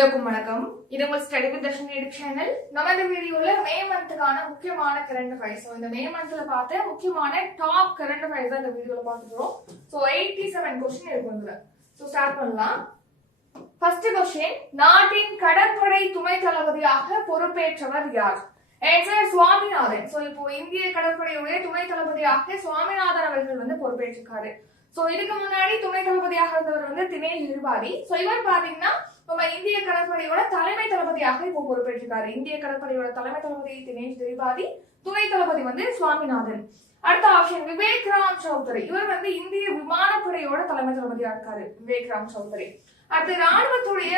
எல்லோருக்கும் வணக்கம். இது உங்கள் study with Dharshini YouTube channel. நம்ம இந்த வீடியோல மே மந்த்துக்கான முக்கியமான கரண்ட் அஃபேர்ஸ், இந்த மே மந்த்ல பார்த்த முக்கியமான டாப் கரண்ட் அஃபேர்ஸ் தான் இந்த வீடியோல பார்த்துக்கிறோம். ஸோ 87 கொஸ்டின் இருக்கும் இதுல. ஸோ ஸ்டார்ட் பண்ணலாம். ஃபர்ஸ்ட் கொஸ்டின், நாட்டின் கடற்படை துணை தளபதியாக பொறுப்பேற்றவர் யார்? ஆன்சர் சுவாமிநாதன். ஸோ இப்போ இந்திய கடற்படையுடைய துணை தளபதியாக சுவாமிநாதன் அவர்கள் வந்து பொறுப்பேற்றிருக்காரு. சோ இதுக்கு முன்னாடி துணை தளபதியாக இருந்தவர் தினேஷ் திரிபாதி. சோ இவர் பாத்தீங்கன்னா நம்ம இந்திய கடற்படையோட தலைமை தளபதியாக இப்போ பொறுப்பேற்றிருக்காரு. இந்திய கடற்படையோட தலைமை தளபதி தினேஷ் திரிபாதி, துணை தளபதி சுவாமிநாதன். அடுத்த ஆப்ஷன் விவேக் ராம் சௌத்ரி. இவர் இந்திய விமானப்படையோட தலைமை தளபதியா இருக்காரு, விவேக் ராம் சௌத்ரி. அடுத்து ராணுவத்துடைய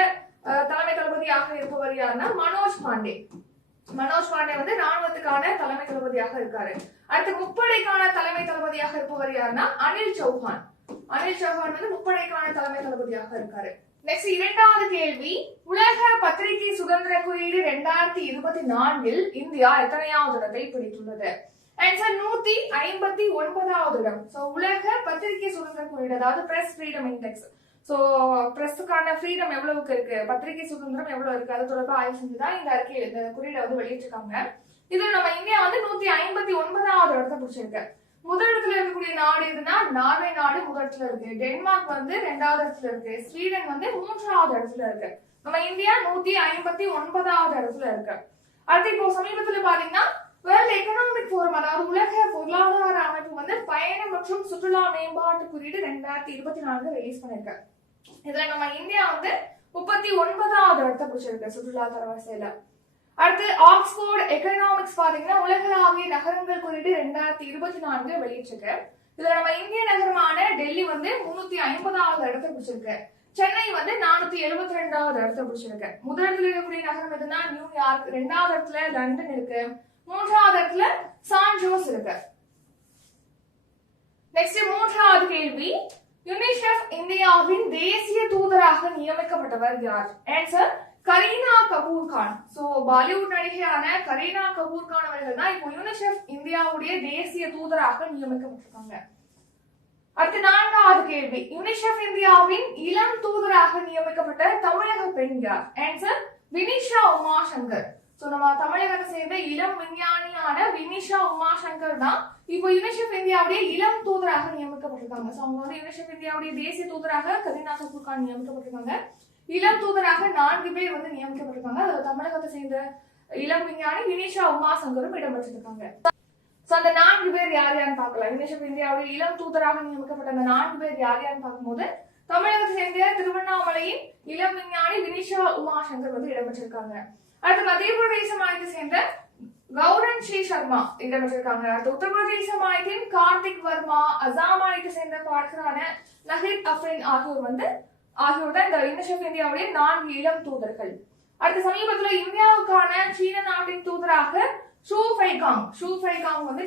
தலைமை தளபதியாக இருப்பவர் யாருன்னா மனோஜ் பாண்டே. மனோஜ் பாண்டே ராணுவத்துக்கான தலைமை தளபதியாக இருக்காரு. அடுத்து முப்படைக்கான தலைமை தளபதியாக இருப்பவர் யாருன்னா அனில் சௌஹான். அனில் சௌஹான் முப்படைக்கான தலைமை தளபதியாக இருக்காரு. நெக்ஸ்ட் இரண்டாவது கேள்வி, உலக பத்திரிகை சுதந்திர குறியீடு 2024 இந்தியா எத்தனையாவது இடத்தை பிடித்துள்ளது? ஆன்சர் 159வது இடம். சோ உலக பத்திரிகை சுதந்திர குறியீடு, அதாவது பிரஸ் ஃப்ரீடம் இண்டெக்ஸ். சோ பிரஸ்ஸுக்கான ஃப்ரீடம் எவ்வளவுக்கு இருக்கு, பத்திரிகை சுதந்திரம் எவ்வளவு இருக்கு, அது தொடர்பா ஆய்வு செஞ்சுதான் இந்த அறிக்கை இந்த குறியீடை வெளியிட்டிருக்காங்க. இது நம்ம இந்தியா 159வது இடத்தை பிடிச்சிருக்கு. முதல் இடத்துல இருக்கக்கூடிய நாடு எதுனா நார்வே நாடு முதல் இடத்துல இருக்கு. டென்மார்க் 2வது இடத்துல இருக்கு. ஸ்வீடன் 3வது இடத்துல இருக்கு. நம்ம இந்தியா 159வது இடத்துல இருக்கு. அடுத்து இப்போ சமீபத்துல பாத்தீங்கன்னா வேர்ல்ட் எக்கனாமிக் ஃபோரம், அதாவது உலக பொருளாதார அமைப்பு பயணம் மற்றும் சுற்றுலா மேம்பாட்டு குறியீடு 2024 ரிலீஸ் பண்ணிருக்கு. இதுல நம்ம இந்தியா 39வது இடத்தை பிடிச்சிருக்கு சுற்றுலா தரவரிசையில. அடுத்து ஆக்ஸ்போர்ட் எக்கனாமிக்ஸ் பாத்தீங்கன்னா உலகளாவிய நகரங்கள் குறியீடு 2024 வெளியிட்டிருக்கு. இதுல நம்ம இந்திய நகரமான டெல்லி 350வது இடத்தை பிடிச்சிருக்கு. சென்னை 472வது இடத்தை பிடிச்சிருக்கு. முதல் இடத்துல இருக்கக்கூடிய நகரம் எதுனா நியூயார்க், 2வது இடத்துல லண்டன் இருக்கு, 3வது இடத்துல சான் ஜோஸ் இருக்கு. நெக்ஸ்ட் மூன்றாவது கேள்வி, யுனிசெஃப் இந்தியாவின் தேசிய தூதராக நியமிக்கப்பட்டவர் யார்? ஆன்சர் கரீனா கபூர் கான். சோ பாலிவுட் நடிகையான கரீனா கபூர் கான் அவர்கள் தான் இப்போ யுனிசெஃப் இந்தியாவுடைய தேசிய தூதராக நியமிக்கப்பட்டிருக்காங்க. அடுத்து நான்காவது கேள்வி, யுனிசெஃப் இந்தியாவின் இளம் தூதராக நியமிக்கப்பட்ட தமிழக பெண் யார்? ஆன்சர் வினிஷா உமாசங்கர். சோ நம்ம தமிழகத்தை சேர்ந்த இளம் விஞ்ஞானியான வினிஷா உமாசங்கர் தான் இப்போ யுனிசெஃப் இந்தியாவுடைய இளம் தூதராக நியமிக்கப்பட்டிருக்காங்க. சோ அவங்க யுனிசெஃப் இந்தியாவுடைய தேசிய தூதராக கரீனா கபூர் கான் நியமிக்கப்பட்டிருக்காங்க. இளம் தூதராக 4 பேர் நியமிக்கப்பட்டிருக்காங்க. அதுல தமிழகத்தை சேர்ந்த இளம் விஞ்ஞானி வினிஷா உமாசங்கரும் இடம்பெற்றிருக்காங்க. அந்த 4 பேர் யார் யாருன்னு பார்க்கலாம். யுனிசெஃப் இந்தியாவுடைய இளம் தூதராக நியமிக்கப்பட்ட அந்த 4 பேர் யார் யாருன்னு பார்க்கும்போது தமிழகத்தை சேர்ந்த திருவண்ணாமலையின் இளம் விஞ்ஞானி வினிஷா உமாசங்கர் இடம்பெற்றிருக்காங்க. அடுத்து மத்திய பிரதேச மாநிலத்தை சேர்ந்த கௌரன் ஸ்ரீ சர்மா இடம்பெற்றிருக்காங்க. அடுத்து உத்தரப்பிரதேச மாநிலத்தின் கார்த்திக் வர்மா, அசாம் மாநிலத்தை சேர்ந்த பாடகரான நஹித் அஃப்ரின் ஆகியோர் தான் இந்த யுனிசெஃப் இந்தியாவுடைய 4 இளம் தூதர்கள். அடுத்த சமீபத்துல இந்தியாவுக்கான சீன நாட்டின் தூதராக ஷூ ஃபைகாங்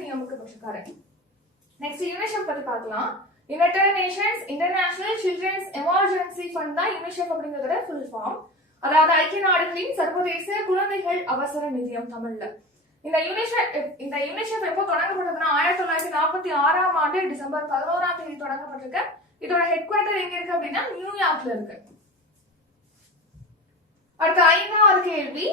நியமிக்கப்பட்டிருக்காரு. நெக்ஸ்ட் யுனிசெஃப் பத்தி பார்க்கலாம். United Nations International Children's Emergency Fund தான் யுனிசெஃப் அப்படிங்கறதோட ஃபுல் ஃபார்ம். அதாவது ஐக்கிய நாடுகளின் சர்வதேச குழந்தைகள் அவசர நிதியம் தமிழ்ல. இந்த யுனிசெஃப் எப்போ தொடங்கப்பட்டதுன்னா 1946ஆம் ஆண்டு டிசம்பர் 11ஆம் தேதி தொடங்கப்பட்டிருக்கு. இதோட ஹெட் குவார்டர் எங்க இருக்கு அப்படின்னா நியூயார்க்ல இருக்கு. அடுத்த 5வது கேள்வி,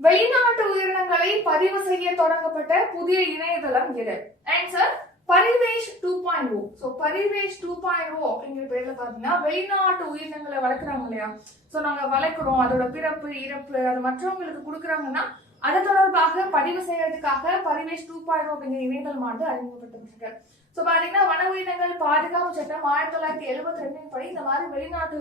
வெளிநாட்டு உயிரினங்களை பதிவு செய்ய தொடங்கப்பட்ட புதிய இணையதளம் எது? ஆன்சர் பரிவேஷ் 2.0. சோ பரிவேஷ் 2.0 அப்படிங்கிற பேர்ல பாத்தீங்கன்னா வெளிநாட்டு உயிரினங்களை வளர்க்குறாங்க இல்லையா, சோ நாங்க வளர்க்கிறோம், அதோட பிறப்பு இறப்பு அது மற்றவங்களுக்கு கொடுக்குறாங்கன்னா அது தொடர்பாக பதிவு செய்யறதுக்காக பரிவேஷ் 2.0 அப்படிங்கிற இணையதளமானது அறிமுகப்படுத்தப்பட்டிருக்கு. சோ பாத்தீங்கன்னா வன உயிரினங்கள் பாதுகாப்பு சட்டம் 1972 படி இந்த மாதிரி வெளிநாட்டு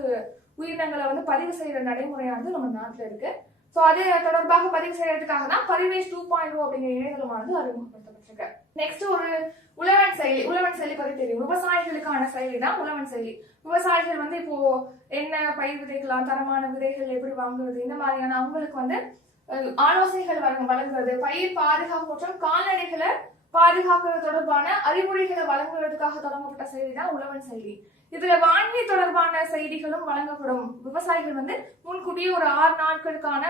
உயிரினங்களை பதிவு செய்யற நடைமுறையானது நம்ம நாட்டுல இருக்கு. சோ அது தொடர்பாக பதிவு செய்யறதுக்காக தான் பரிவேஷ் 2.0 அப்படிங்கிற இணையதளமானது அறிமுகப்படுத்தப்பட்டிருக்கு. நெக்ஸ்ட் ஒரு உழவன் செயலி பத்தி தெரியும். விவசாயிகளுக்கான செயலி தான் உழவன் செயலி. விவசாயிகள் இப்போ என்ன பயிர் விதைக்கலாம், தரமான விதைகள் எப்படி வாங்குவது, இந்த மாதிரியான அவங்களுக்கு ஆலோசனைகள் வழங்குவது, பயிர் பாதுகாப்பு மற்றும் கால்நடைகளை பாதுகாக்கிறது தொடர்பான அறிவுரைகளை வழங்குவதற்காக தொடங்கப்பட்ட செயலி தான் உழவன் செயலி. இதுல வானிலை தொடர்பான செய்திகளும் வழங்கப்படும். விவசாயிகள் முன்கூட்டியே ஒரு 6 நாட்களுக்கான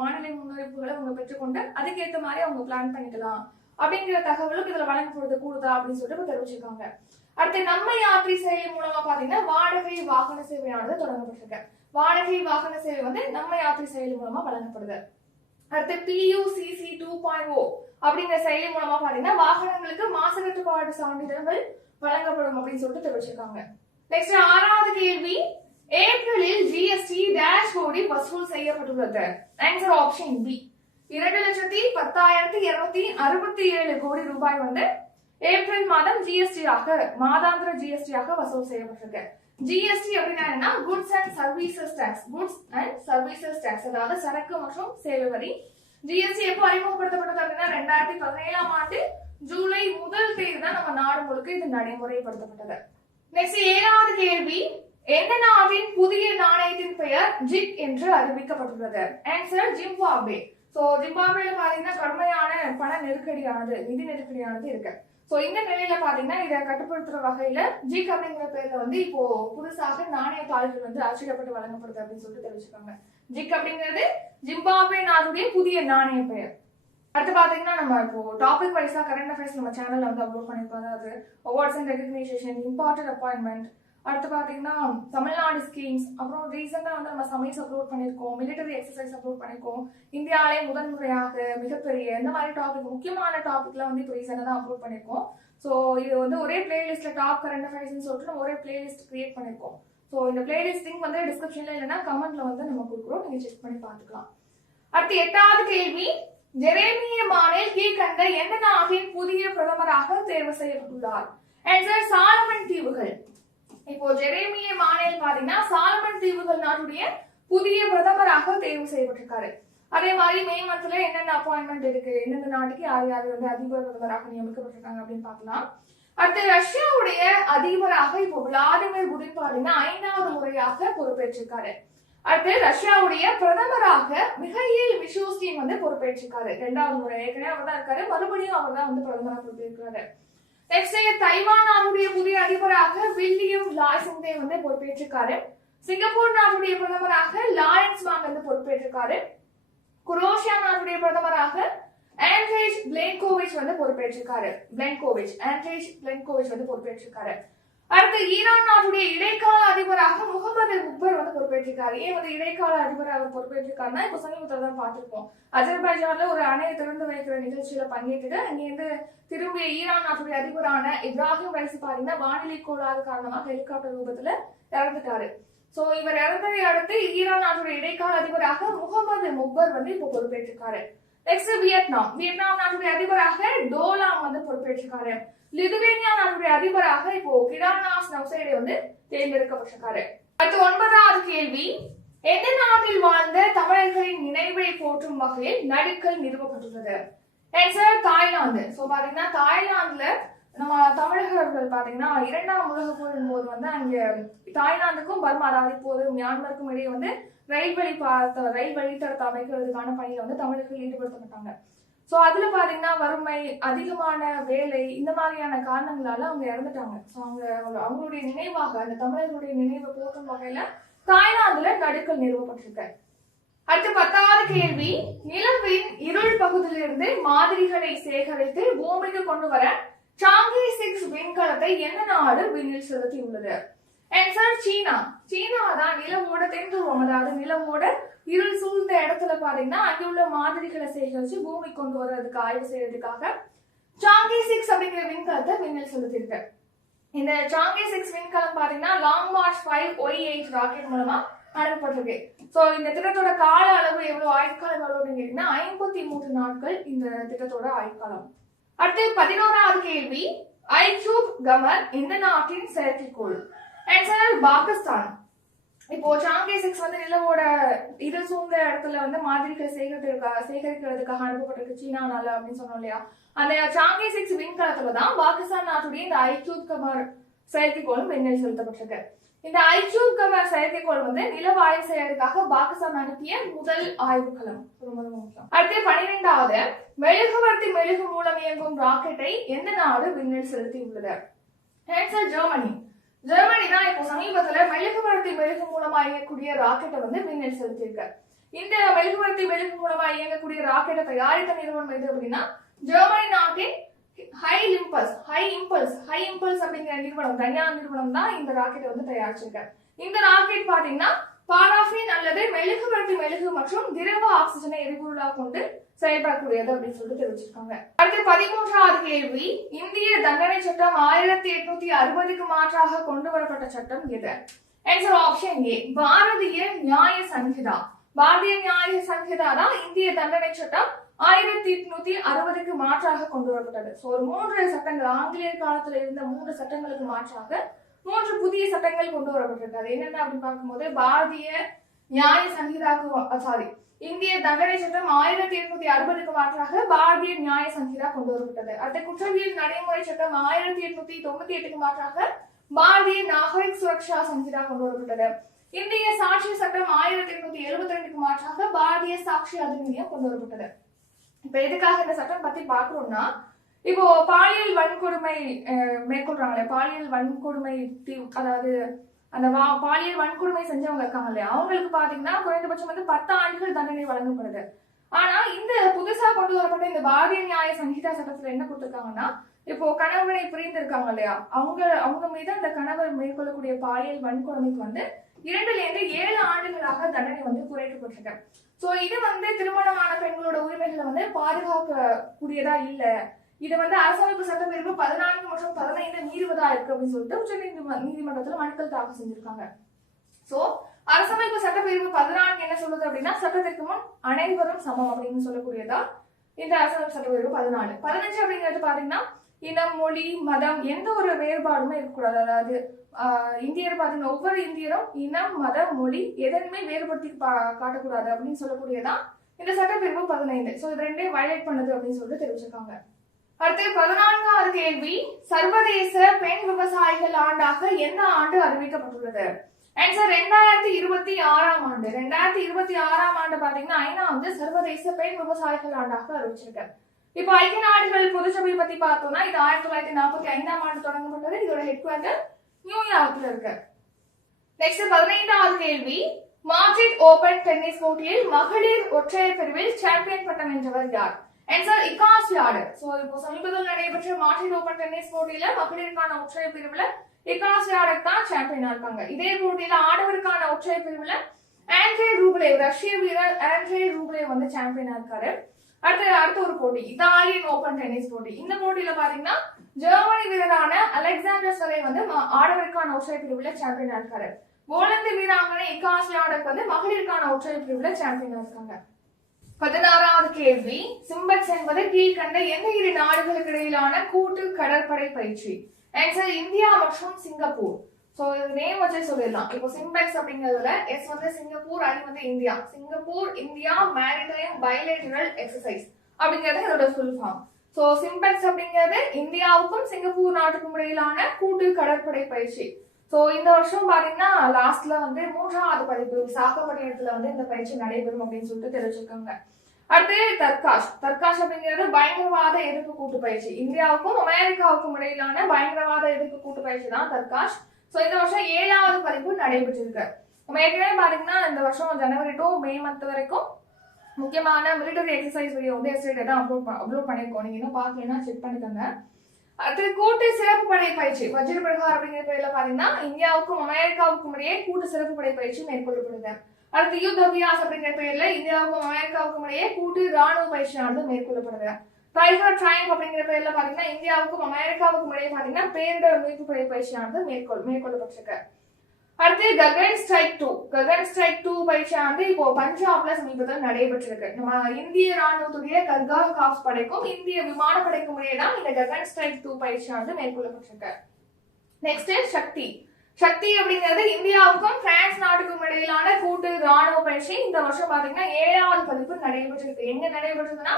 வானிலை முன்னறிவிப்புகளை அவங்க பெற்றுக்கொண்டு அதுக்கேற்ற மாதிரி அவங்க பிளான் பண்ணிக்கலாம். அப்படிங்கிற தகவலும் இதுல வழங்கப்படுறது கூடுதா அப்படின்னு சொல்லிட்டு தெரிவிச்சிருக்காங்க. அடுத்து நம்ம யாத்திரை செயலி மூலமா பாத்தீங்கன்னா வாடகை வாகன சேவையானது தொடங்கப்பட்டிருக்கு. வாடகை வாகன சேவை வந்து நம்ம யாத்திரை செயலி மூலமா வழங்கப்படுது. அடுத்து PUCC 2.0 அப்படிங்கிற செயலி மூலமா பாத்தீங்கன்னா வாகனங்களுக்கு மாசு கட்டுப்பாடு சான்றிதழ்கள் வழங்கப்படும் அப்படின்னு சொல்லிட்டு தெரிவிச்சிருக்காங்க. நெக்ஸ்ட் 6வது கேள்வி, ஏப்ரலில் GST டேஷ்போர்டில் வசூல் செய்யப்பட்டுள்ளது. Answer option B. 2,10,267 கோடி ரூபாய் வந்து ஏப்ரல் மாதம் GST ஆக மாதாந்திர GST ஆக வசூல் செய்யப்பட்டிருக்கு. GST அப்படின்னா என்ன? Goods and services tax. Goods and services tax, அதாவது சரக்கு மற்றும் சேவை வரி. GST எப்போ அறிமுகப்படுத்தப்பட்டது அப்படின்னா 2017ஆம் ஆண்டு ஜூலை 1 தேதி தான் நம்ம நாடு முழுக்க இது நடைமுறைப்படுத்தப்பட்டது. நெக்ஸ்ட் 7வது கேள்வி, எந்த நாட்டின் புதிய நாணயத்தின் பெயர் ஜிக் என்று அறிவிக்கப்பட்டுள்ளது? Answer Zimbabwe. சோ ஜிம்பாப்வேல பாத்தீங்கன்னா கடுமையான பண நெருக்கடியானது, நிதி நெருக்கடியானது இருக்கு. சோ இந்த நிலையில பாத்தீங்கன்னா இதை கட்டுப்படுத்துற வகையில ஜிக் அப்படிங்கிற பேர்ல வந்து இப்போ புதுசாக நாணய தாள்கள் வந்து அச்சிடப்பட்டு வழங்கப்படுது அப்படின்னு சொல்லிட்டு தெரிவிச்சிருக்காங்க. ஜிக் அப்படிங்கிறது ஜிம்பாப்வே நாட்டுடைய புதிய நாணய பெயர். அடுத்து பாத்தீங்கன்னா நம்ம இப்போ டாபிக் வைஸா கரண்ட் அஃபேர்ஸ் நம்ம சேனல்ல வந்து அப்லோட் பண்ணிருக்கோம். அதாவது awards and recognition, important appointment, அடுத்து பாத்தீங்கன்னா தமிழ்நாடு ஸ்கீம்ஸ், அப்புறம் ரீசெண்டா வந்து நம்ம சமையல்ஸ் அப்லோட் பண்ணிருக்கோம், மிலிட்டரி எக்ஸசைஸ் அப்லோட் பண்ணிருக்கோம், இந்தியாவிலே முதன்முறையாக மிகப்பெரிய இந்த மாதிரி டாபிக் முக்கியமான டாபிக்லாம் வந்து இப்போ ரீசெண்டா தான் அப்லோட் பண்ணிருக்கோம். ஸோ இது வந்து ஒரே பிளேலிஸ்ட்ல டாப் கரண்ட் அஃபேர்ஸ்னு சொல்லிட்டு நம்ம ஒரே பிளேலிஸ்ட் கிரியேட் பண்ணிருக்கோம். ஸோ இந்த பிளேலிஸ்ட் லிங்க் வந்து டிஸ்கிரிப்ஷன்ல இல்லைன்னா கமெண்ட்ல வந்து நம்ம கொடுக்குறோம், நீங்க செக் பண்ணி பார்த்துக்கலாம். அடுத்து 8வது கேள்வி, ஜெரேமிய மானேல் கீழ்கண்ட எந்த நாட்டின் புதிய பிரதமராக தேர்வு செய்யப்பட்டுள்ளார்? ஆன்சர் சாலமன் தீவுகள். இப்போ ஜெரேமிய மானேல் பாத்தீங்கன்னா சாலமன் தீவுகள் நாட்டுடைய புதிய பிரதமராக தேர்வு செய்யப்பட்டிருக்காரு. அதே மாதிரி மே மந்த்ல என்னென்ன அப்பாயின்மெண்ட் இருக்கு, எந்தெந்த நாட்டுக்கு யார் யார் வந்து அதிபர் பிரதமராக நியமிக்கப்பட்டிருக்காங்க அப்படின்னு பார்க்கலாம். அடுத்து ரஷ்யாவுடைய அதிபராக இப்போ விளாடிமிர் புடின் பாத்தீங்கன்னா 5வது முறையாக பொறுப்பேற்றிருக்காரு. அடுத்து ரஷ்யாவுடைய பிரதமராக மிகையில் மிஷோஸ்டின் வந்து பொறுப்பேற்றிருக்காரு. 2வது முறை, ஏற்கனவே அவர் தான் இருக்காரு, மறுபடியும் அவர் தான் வந்து பிரதமராக பொறுப்பேற்கிறாரு. நெக்ஸ்ட் தைவான் நாட்டுடைய புதிய அதிபராக வில்லியம் லாய்சிங்டே வந்து பொறுப்பேற்றிருக்காரு. சிங்கப்பூர் நாட்டுடைய பிரதமராக லாரன்ஸ் வாங் வந்து பொறுப்பேற்றிருக்காரு. குரோஷியா நாட்டுடைய பிரதமராக ஆண்ட்ரேஜ் பிளென்கோவிச் வந்து பொறுப்பேற்றிருக்காரு. ஆண்ட்ரேஜ் பிளென்கோவிச் வந்து பொறுப்பேற்றிருக்காரு. அடுத்து ஈரான் நாட்டுடைய இடைக்கால அதிபராக முகமது முக்பர் வந்து பொறுப்பேற்றிருக்காரு. ஏன் வந்து இடைக்கால அதிபராக பொறுப்பேற்றிருக்காருன்னா இப்போ சமீபத்தில் தான் பார்த்திருப்போம். அஜர்பைஜான்ல ஒரு அணையை திறந்து வைக்கிற நிகழ்ச்சியில பங்கேற்றுட்டு அங்கிருந்து திரும்பிய ஈரான் நாட்டுடைய அதிபரான இப்ராஹிம் ரைசி பாத்தீங்கன்னா வானிலை கோளாறு காரணமாக ஹெலிகாப்டர் விபத்துல இறந்துட்டாரு. சோ இவர் இறந்ததை அடுத்து ஈரான் நாட்டுடைய இடைக்கால அதிபராக முகமது முக்பர் வந்து இப்போ பொறுப்பேற்றிருக்காரு. நெக்ஸ்ட் வியட்நாம் நாட்டுடைய அதிபராக டோலாம் வந்து பொறுப்பேற்றிருக்காரு. லிதுவேனியா நாட்டுடைய அதிபராக இப்போ கிடானாஸ் நவ்சேடே வந்து தேர்ந்தெடுக்கப்பட்டிருக்காரு. அடுத்து 9வது கேள்வி, எந்த நாட்டில் வாழ்ந்த தமிழர்களின் நினைவை போற்றும் வகையில் நடுக்கல் நிறுவப்பட்டுள்ளது? Answer Thailand. சோ பாத்தீங்கன்னா தாய்லாந்துல நம்ம தமிழர்கள் பாத்தீங்கன்னா 2ஆம் உலக போரின் போது வந்து அங்க தாய்லாந்துக்கும் பர்மா, அதாவது இப்போது மியான்மருக்கும் இடையே வந்து ரயில் வழித்தடத்தை அமைக்கிறதுக்கான பணியில வந்து தமிழர்கள் ஈடுபடுத்தப்பட்டாங்க. சோ அதுல பாத்தீங்கன்னா வறுமை, அதிகமான வேலை, இந்த மாதிரியான காரணங்களால அவங்க இறந்துட்டாங்க. சோ அவங்களுடைய நினைவாக அந்த தமிழர்களுடைய நினைவை போற்றும் வகையில தாய்லாந்துல நடுக்கல் நிறுவப்பட்டிருக்கு. அடுத்து 10வது கேள்வி, நிலவின் இருள் பகுதியிலிருந்து மாதிரிகளை சேகரித்து பூமிக்கு கொண்டு வர சாங்கி 6 விண்கலத்தை எந்த நாடு விண்ணில் செலுத்தியுள்ளது? ஆன்சர் சீனா. சீனா தான் நிலவோட தென்துருவம், அதாவது நிலவோட இருள் சூழ்ந்த இடத்துல பாத்தீங்கன்னா அங்குள்ள மாதிரிகளை சேகரிச்சு பூமி கொண்டு வர்றதுக்கு ஆய்வு செய்யறதுக்காக சாங்கி 6 அப்படிங்கிற விண்கலத்தை விண்ணில் செலுத்திருக்கு. இந்த சாங்கி 6 விண்கலம் பாத்தீங்கன்னா லாங் மார்ச் 5Y8 ராக்கெட் மூலமா அனுப்பப்பட்டிருக்கு. சோ இந்த திட்டத்தோட கால அளவு எவ்வளவு, ஆயுட்காலம் எவ்வளவு கேட்டீங்கன்னா 53 நாட்கள் இந்த திட்டத்தோட ஆயுட்காலம். அடுத்து 11வது கேள்வி, ஐக்யூப் கமர் இந்த நாட்டின் செயற்கைக்கோள்? ஆன்சர் பாகிஸ்தான். இப்போ சாங்கி 6 வந்து நிலவோட இது சூழ்ந்த இடத்துல வந்து மாதிரிகளை சேகரிக்கிறதுக்காக அனுப்பப்பட்டிருக்கு சீனானால அப்படின்னு சொன்னோம் இல்லையா? அந்த சாங்கி 6 விண்கலத்துல தான் பாகிஸ்தான் நாட்டுடைய இந்த ஐக்யூப் கமர் செயற்கைக்கோளும் விண்ணில் செலுத்தப்பட்டிருக்கு. இந்த ஐக்யூப் கமர் செயற்கைக்கோள் வந்து நிலவு ஆய்வு செய்யறதுக்காக பாகிஸ்தான் அனுப்பிய முதல் ஆய்வுக்களம். ரொம்ப முக்கியம். அடுத்து 12வது, மெழுகுவர்த்தி மெழுகு மூலம் இயங்கும் ராக்கெட்டை எந்த நாடு விண்ணில் செலுத்தி உள்ளது? Answer Germany. ஜெர்மனி தான் இப்போ சமீபத்துல மெழுகுவர்த்தி மெழுகு மூலமா இயங்கக்கூடிய ராக்கெட்டை வந்து விண்ணில் செலுத்தியிருக்கு. இந்த மெழுகுவர்த்தி மெழுகு மூலமா இயங்கக்கூடிய ராக்கெட்டை தயாரித்த நிறுவனம் எது அப்படின்னா ஜெர்மனி நாட்டின் ஹை இம்பல்ஸ் அப்படிங்கிற நிறுவனம், தனியார் நிறுவனம் தான் இந்த ராக்கெட்டை வந்து தயாரிச்சிருக்க. இந்த ராக்கெட் பாத்தீங்கன்னா பாராஃபின் அல்லது மெழுகு மற்றும் திரவ ஆக்சிஜனை எரிபொருளாக கொண்டு செயல்படக்கூடியது அப்படின்னு சொல்லிட்டு தெரிவிச்சிருக்காங்க. அடுத்து 13வது கேள்வி, இந்திய தண்டனை சட்டம் 1860க்கு மாற்றாக கொண்டு வரப்பட்ட சட்டம் எது? ஆன்சர் ஆப்ஷன் ஏ, பாரதிய நியாய சங்கிதா. பாரதிய நியாய சங்கிதா தான் இந்திய தண்டனை சட்டம் 1860க்கு மாற்றாக கொண்டு வரப்பட்டது. சோ ஒரு 3 சட்டங்கள், ஆங்கிலேயர் காலத்துல இருந்த 3 சட்டங்களுக்கு மாற்றாக 3 புதிய சட்டங்கள் கொண்டு வரப்பட்டிருக்கு. அது என்னென்ன அப்படின்னு பார்க்கும்போது, பாரதிய நியாய சங்கிதாக்கு இந்திய தண்டனை சட்டம் 1860க்கு மாற்றாக பாரதிய நியாய சங்கிதா கொண்டு வரப்பட்டது. அடுத்த குற்றவியல் நடைமுறை சட்டம் 1898க்கு மாற்றாக பாரதிய நாகரிக் சுரக்ஷா சங்கிதா கொண்டு வரப்பட்டது. இந்திய சாட்சி சட்டம் 1872க்கு மாற்றாக பாரதிய சாட்சி அதிநியம் கொண்டு வரப்பட்டது. இப்ப எதுக்காக இந்த சட்டம் பத்தி பாக்குறோம்னா, இப்போ பாலியல் வன்கொடுமை மேற்கொள்றாங்களே, பாலியல் வன்கொடுமை அதாவது அந்த பாலியல் வன்கொடுமை செஞ்சவங்க இருக்காங்க இல்லையா, அவங்களுக்கு பாத்தீங்கன்னா குறைந்தபட்சம் வந்து 10 ஆண்டுகள் தண்டனை வழங்கப்படுது. ஆனா இந்த புதுசா கொண்டு வரப்பட்ட இந்த பாரதிய நியாய சங்கிதா சட்டத்துல என்ன கொடுத்திருக்காங்கன்னா, இப்போ கணவனை பிரிந்து இருக்காங்க இல்லையா, அவங்க மீது அந்த கணவர் மேற்கொள்ளக்கூடிய பாலியல் வன்கொடுமைக்கு வந்து 2 to 7 ஆண்டுகளாக தண்டனை வந்து குறைக்கப்பட்டிருக்கு. சோ இது வந்து திருமணமான பெண்களோட உரிமைகளை வந்து பாதுகாக்கக்கூடியதா இல்ல, இது வந்து அரசமைப்பு சட்டப்பிரிவு 14 மற்றும் 15 மீறுவதா இருக்கு அப்படின்னு சொல்லிட்டு உச்ச நீதிமன்றத்துல மனுக்கள் தாக்கல் செஞ்சிருக்காங்க. சோ அரசமைப்பு சட்டப்பிரிவு 14 என்ன சொல்லுது அப்படின்னா, சட்டத்திற்கு முன் அனைவரும் சமம் அப்படின்னு சொல்லக்கூடியதா இந்த அரசமைப்பு சட்டப்பிரிவு 14. 15 அப்படிங்கிறது பாத்தீங்கன்னா, இனம், மொழி, மதம் எந்த ஒரு வேறுபாடுமே இருக்கக்கூடாது. அதாவது இந்தியர் பாத்தீங்கன்னா ஒவ்வொரு இந்தியரும் இனம், மதம், மொழி எதனுமே வேறுபடுத்தி காட்டக்கூடாது அப்படின்னு சொல்லக்கூடியதான் இந்த சட்டப்பிரிவு 15. சோ இது 2 வயலேட் பண்ணுது அப்படின்னு சொல்லிட்டு தெரிவிச்சிருக்காங்க. அடுத்து 14வது கேள்வி, சர்வதேச பெண் விவசாயிகள் ஆண்டாக எந்த ஆண்டு அறிவிக்கப்பட்டுள்ளது? ஆன்சர் 2026ஆம் ஆண்டு. 2026ஆம் ஆண்டு பாத்தீங்கன்னா ஐநா வந்து சர்வதேச பெண் விவசாயிகள் ஆண்டாக அறிவிச்சிருக்கு. இப்போ ஐக்கிய நாடுகள் பொதுச்சபை பத்தி பார்த்தோம்னா, இது 1945ஆம் ஆண்டு தொடங்கப்பட்டது. இதோட ஹெட் குவார்ட்டர் நியூயார்க்ல இருக்கு. நெக்ஸ்ட் 15வது கேள்வி, மாட்ரிட் ஓபன் டென்னிஸ் போட்டியில் மகளிர் ஒற்றையர் பிரிவில் சாம்பியன் பட்டம் வென்றவர் யார்? ஆன்சர் இகா ஸ்வியாடெக். சோ இப்போ சமீபத்தில் நடைபெற்ற மாட்ரிட் ஓபன் டென்னிஸ் போட்டியில மகளிருக்கான ஒற்றையர் பிரிவுல இகா ஸ்வியாடெக் தான் சாம்பியனா இருக்காங்க. இதே போட்டியில ஆடவருக்கான ஒற்றையர் பிரிவுல ஆண்ட்ரே ரூப்லேவ், ரஷ்ய வீரர் ஆண்ட்ரே ரூப்லேவ் வந்து சாம்பியனா இருக்காரு. அடுத்த ஒரு போட்டி, இத்தாலியன் ஓபன் டென்னிஸ் போட்டி. இந்த போட்டியில பாத்தீங்கன்னா ஜெர்மனி வீரரான அலெக்சாண்டர் ஸ்வரேவ் வந்து ஆடவருக்கான ஒற்றையர் பிரிவுல சாம்பியனா இருக்காரு. போலந்து வீராங்கனை இகா ஸ்வியாடெக் வந்து மகளிருக்கான ஒற்றையர் பிரிவுல சாம்பியனா இருக்காங்க. 16வது கேள்வி, சிம்பெக்ஸ் என்பது கீழ்கண்ட எந்த 2 நாடுகளுக்கு இடையிலான கூட்டு கடற்படை பயிற்சி? ஆன்சர் இந்தியா மற்றும் சிங்கப்பூர். சோ இது நேம் வச்சே சொல்லிடலாம். இப்போ சிம்பெக்ஸ் அப்படிங்கிறதுல எஸ் வந்து சிங்கப்பூர், ஐ வந்து India. Singapore India maritime bilateral exercise அப்படிங்கிறது இதோட ஃபுல் ஃபார்ம். சோ சிம்பெக்ஸ் அப்படிங்கிறது இந்தியாவுக்கும் சிங்கப்பூர் நாட்டுக்கும் இடையிலான கூட்டு கடற்படை பயிற்சி. சோ இந்த வருஷம் பாத்தீங்கன்னா லாஸ்ட்ல வந்து 3வது பதிப்பு விசாகப்பட்டினத்துல வந்து இந்த பயிற்சி நடைபெறும் அப்படின்னு சொல்லிட்டு தெரிவிச்சிருக்காங்க. அடுத்து தர்காஷ் அப்படிங்கிறது பயங்கரவாத எதிர்ப்பு கூட்டு பயிற்சி. இந்தியாவுக்கும் அமெரிக்காவுக்கும் இடையிலான பயங்கரவாத எதிர்ப்பு கூட்டு பயிற்சி தான் தர்காஷ். சோ இந்த வருஷம் 7வது பதிப்பு நடைபெற்றிருக்கு. நம்ம ஏற்கனவே பாத்தீங்கன்னா இந்த வருஷம் ஜனவரி டு மே மந்த் வரைக்கும் முக்கியமான மிலிட்டரி எக்ஸசைஸ் வீடியோ வந்து எஸ்டேட் தான் அப்லோட் பண்ணிருக்கோம். நீங்க இன்னும் பாக்கலன்னா செக் பண்ணிக்கோங்க. அடுத்து கூட்டு சிறப்பு படை பயிற்சி வஜ்ர பிரகார் அப்படிங்கிற பேர்ல பாத்தீங்கன்னா இந்தியாவுக்கும் அமெரிக்காவுக்கும் இடையே கூட்டு சிறப்பு படை பயிற்சி மேற்கொள்ளப்படுது. அடுத்து யுத் அபியாஸ் அப்படிங்கிற பேர்ல இந்தியாவுக்கும் அமெரிக்காவுக்கும் இடையே கூட்டு ராணுவ பயிற்சியானது மேற்கொள்ளப்படுது. டைகர் ட்ரையம்ப் அப்படிங்கிற பேர்ல பாத்தீங்கன்னா இந்தியாவுக்கும் அமெரிக்காவுக்கும் இடையே பாத்தீங்கன்னா பேரிடர் மீட்பு படை பயிற்சியானது மேற்கொள்ளப்பட்டிருக்கு. அடுத்து ககன் ஸ்ட்ரைக் 2 பயிற்சியானது இப்போ பஞ்சாப்ல சமீபத்தில் நடைபெற்றிருக்கு. நம்ம இந்திய ராணுவத்துடைய கர்கா காப்ஸ் படைக்கும் இந்திய விமானப்படைக்கும் இடையே தான் இந்த ககன் ஸ்ட்ரைக் 2 பயிற்சியானது மேற்கொள்ளப்பட்டிருக்கு. நெக்ஸ்ட் சக்தி அப்படிங்கிறது இந்தியாவுக்கும் பிரான்ஸ் நாட்டுக்கும் இடையிலான கூட்டு ராணுவ பயிற்சி. இந்த வருஷம் பாத்தீங்கன்னா 7வது பதிப்பு நடைபெற்றிருக்கு. எங்க நடைபெற்றதுன்னா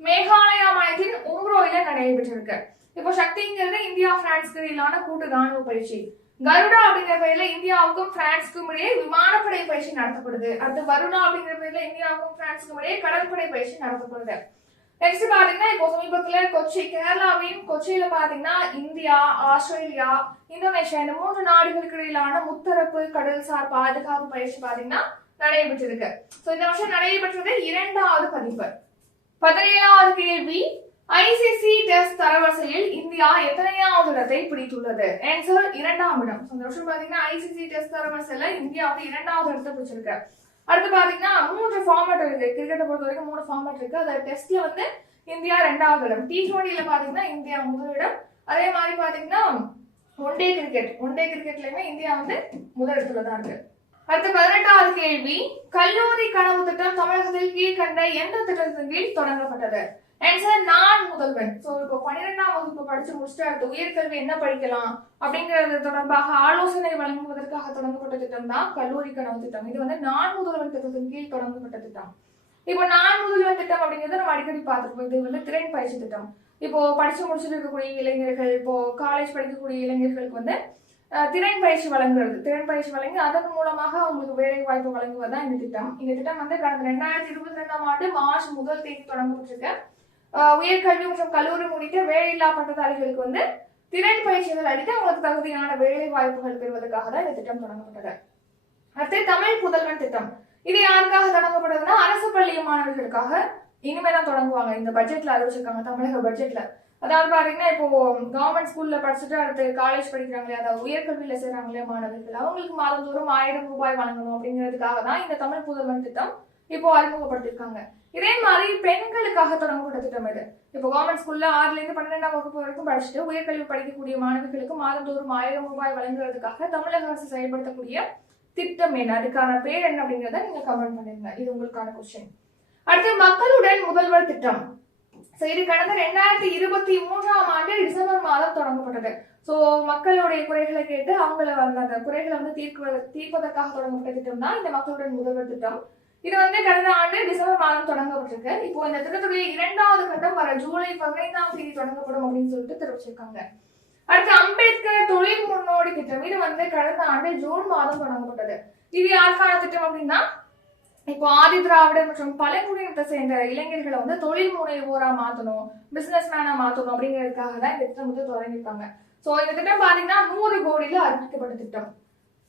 மேகாலயா மாநிலத்தின் உம்ரோயில நடைபெற்றிருக்கு. இப்போ சக்திங்கிறது இந்தியா பிரான்ஸ்க்கு இடையிலான கூட்டு ராணுவ பயிற்சி. கருடா அப்படிங்கிற பேர்ல இந்தியாவுக்கும் பிரான்ஸ்க்கும் இடையே விமானப்படை பயிற்சி நடத்தப்படுது. அடுத்து வருணா அப்படிங்கிற பேர்ல இந்தியாவுக்கும் பிரான்ஸ்க்கும் இடையே கடற்படை பயிற்சி நடத்தப்படுது. நெக்ஸ்ட் பாத்தீங்கன்னா இப்போ சமீபத்துல கேரளாவின் கொச்சியில பாத்தீங்கன்னா இந்தியா, ஆஸ்திரேலியா, இந்தோனேஷியா இந்த 3 நாடுகளுக்கு இடையிலான முத்தரப்பு கடல்சார் பாதுகாப்பு பயிற்சி பாத்தீங்கன்னா நடைபெற்றிருக்கு. சோ இந்த வருஷம் நடைபெற்றது 2வது பதிப்பு. 17வது கேள்வி, ஐசிசி டெஸ்ட் தரவரிசையில் இந்தியா எத்தனையாவது இடத்தை பிடித்துள்ளது? ஆன்சர் 2ஆம் இடம். இந்த வருஷம் பாத்தீங்கன்னா ஐசிசி டெஸ்ட் தரவரிசையில இந்தியா வந்து 2ஆவது இடத்தை பிடிச்சிருக்கு. அடுத்து பாத்தீங்கன்னா 3 ஃபார்மேட் இருக்கு. கிரிக்கெட்டை பொறுத்த வரைக்கும் 3 ஃபார்மேட் இருக்கு. அதுல டெஸ்ட்ல வந்து இந்தியா 2ஆவது இடம், T20ல பாத்தீங்கன்னா இந்தியா முதலிடம், அதே மாதிரி பாத்தீங்கன்னா ஒன் டே கிரிக்கெட்லயுமே இந்தியா வந்து முதலிடத்துல தான் இருக்கு. அடுத்து 18வது கேள்வி, கல்லூரி கனவு திட்டம் தமிழகத்தில் கீழ்கண்ட எந்த திட்டத்தின் கீழ் தொடங்கப்பட்டது? ஆன்சர் நான் முதல்வன். சோ இப்போ 12ஆம் வகுப்பு படிச்சு முடிச்சுட்டு அடுத்து உயர்கல்வி என்ன படிக்கலாம் அப்படிங்கறது தொடர்பாக ஆலோசனை வழங்குவதற்காக தொடங்கப்பட்ட திட்டம் தான் கல்லூரி கனவு திட்டம். இது வந்து நான் முதல்வன் திட்டத்தின் கீழ் தொடங்கப்பட்ட திட்டம். இப்போ நான் முதல்வன் திட்டம் அப்படிங்கறத நம்ம அடிக்கடி பார்த்துருப்போம். இது வந்து திறன் பயிற்சி திட்டம். இப்போ படிச்சு முடிச்சுட்டு இருக்கக்கூடிய இளைஞர்கள், இப்போ காலேஜ் படிக்கக்கூடிய இளைஞர்களுக்கு வந்து திறன் பயிற்சி வழங்குறது, திறன் பயிற்சி வழங்கி அதன் மூலமாக அவங்களுக்கு வேலை வாய்ப்பு வழங்குவதுதான் இந்த திட்டம். இந்த திட்டம் வந்து கடந்த 2022ஆம் ஆண்டு மார்ச் 1 தேதி தொடங்கப்பட்டிருக்கு. உயர்கல்வி மற்றும் கல்லூரி முடித்த வேலையில்லா பட்டதாரிகளுக்கு வந்து திறன் பயிற்சிகள் அளித்து அவங்களுக்கு தகுதியான வேலை வாய்ப்புகள் பெறுவதற்காக தான் இந்த திட்டம் தொடங்கப்பட்டது. அடுத்து தமிழ் புதல்வன் திட்டம். இது யாருக்காக தொடங்கப்பட்டதுன்னா அரசு பள்ளி மாணவர்களுக்காக இனிமேதான் தொடங்குவாங்க. இந்த பட்ஜெட்ல அறிவிச்சிருக்காங்க, தமிழக பட்ஜெட்ல. அதாவது பாத்தீங்கன்னா இப்போ கவர்மெண்ட் ஸ்கூல்ல படிச்சுட்டு அடுத்து காலேஜ் படிக்கிறாங்களே, அதாவது உயர்கல்வியில சேராங்களே மாணவர்கள், அவங்களுக்கு மாதந்தோறும் 1000 ரூபாய் வழங்கணும் அப்படிங்கிறதுக்காக தான் இந்த தமிழ் புதல்வன் திட்டம் இப்போ அறிமுகப்படுத்திருக்காங்க. இதே மாதிரி பெண்களுக்காக தொடங்கப்பட்ட திட்டம் இது. இப்போ கவர்மெண்ட் ஸ்கூல்ல 6ல இருந்து 12ஆம் வகுப்பு வரைக்கும் படிச்சுட்டு உயர்கல்வி படிக்கக்கூடிய மாணவர்களுக்கு மாதந்தோறும் 1000 ரூபாய் வழங்குறதுக்காக தமிழக அரசு செயல்படுத்தக்கூடிய திட்டம் என்ன, அதுக்கான பேர் என்ன அப்படிங்கறத நீங்க கமெண்ட் பண்ணிருங்க. இது உங்களுக்கான கொஸ்டின். அடுத்து மக்களுடன் முதல்வர் திட்டம். இது கடந்த 2023ஆம் ஆண்டு டிசம்பர் மாதம் தொடங்கப்பட்டது. சோ மக்களுடைய குறைகளை கேட்டு அவங்கள அந்த குறைகளை வந்து தீர்ப்பதற்காக தொடங்கப்பட்ட திட்டம் தான் இந்த மக்களுடன் முதல்வர் திட்டம். இது வந்து கடந்த ஆண்டு டிசம்பர் மாதம் தொடங்கப்பட்டிருக்கு. இப்போ இந்த திட்டத்துடைய 2வது கட்டம் வர ஜூலை 15ஆம் தேதி தொடங்கப்படும் அப்படின்னு சொல்லிட்டு தெரிவிச்சிருக்காங்க. அடுத்து அம்பேத்கர் தொழில் முன்னோடி திட்டம். இது வந்து கடந்த ஆண்டு ஜூன் மாதம் தொடங்கப்பட்டது. இது யாருக்கான திட்டம் அப்படின்னா இப்போ ஆதி திராவிடர் மற்றும் பழங்குடியினத்தை சேர்ந்த இளைஞர்களை வந்து தொழில் முனைவோரா மாத்தணும், பிசினஸ் மேனா மாத்தணும் அப்படிங்கிறதுக்காக தான் இந்த திட்டம் வந்து தொடங்கியிருக்காங்க. சோ இந்த திட்டம் பாத்தீங்கன்னா 100 கோடியில அறிவிக்கப்பட்ட திட்டம்.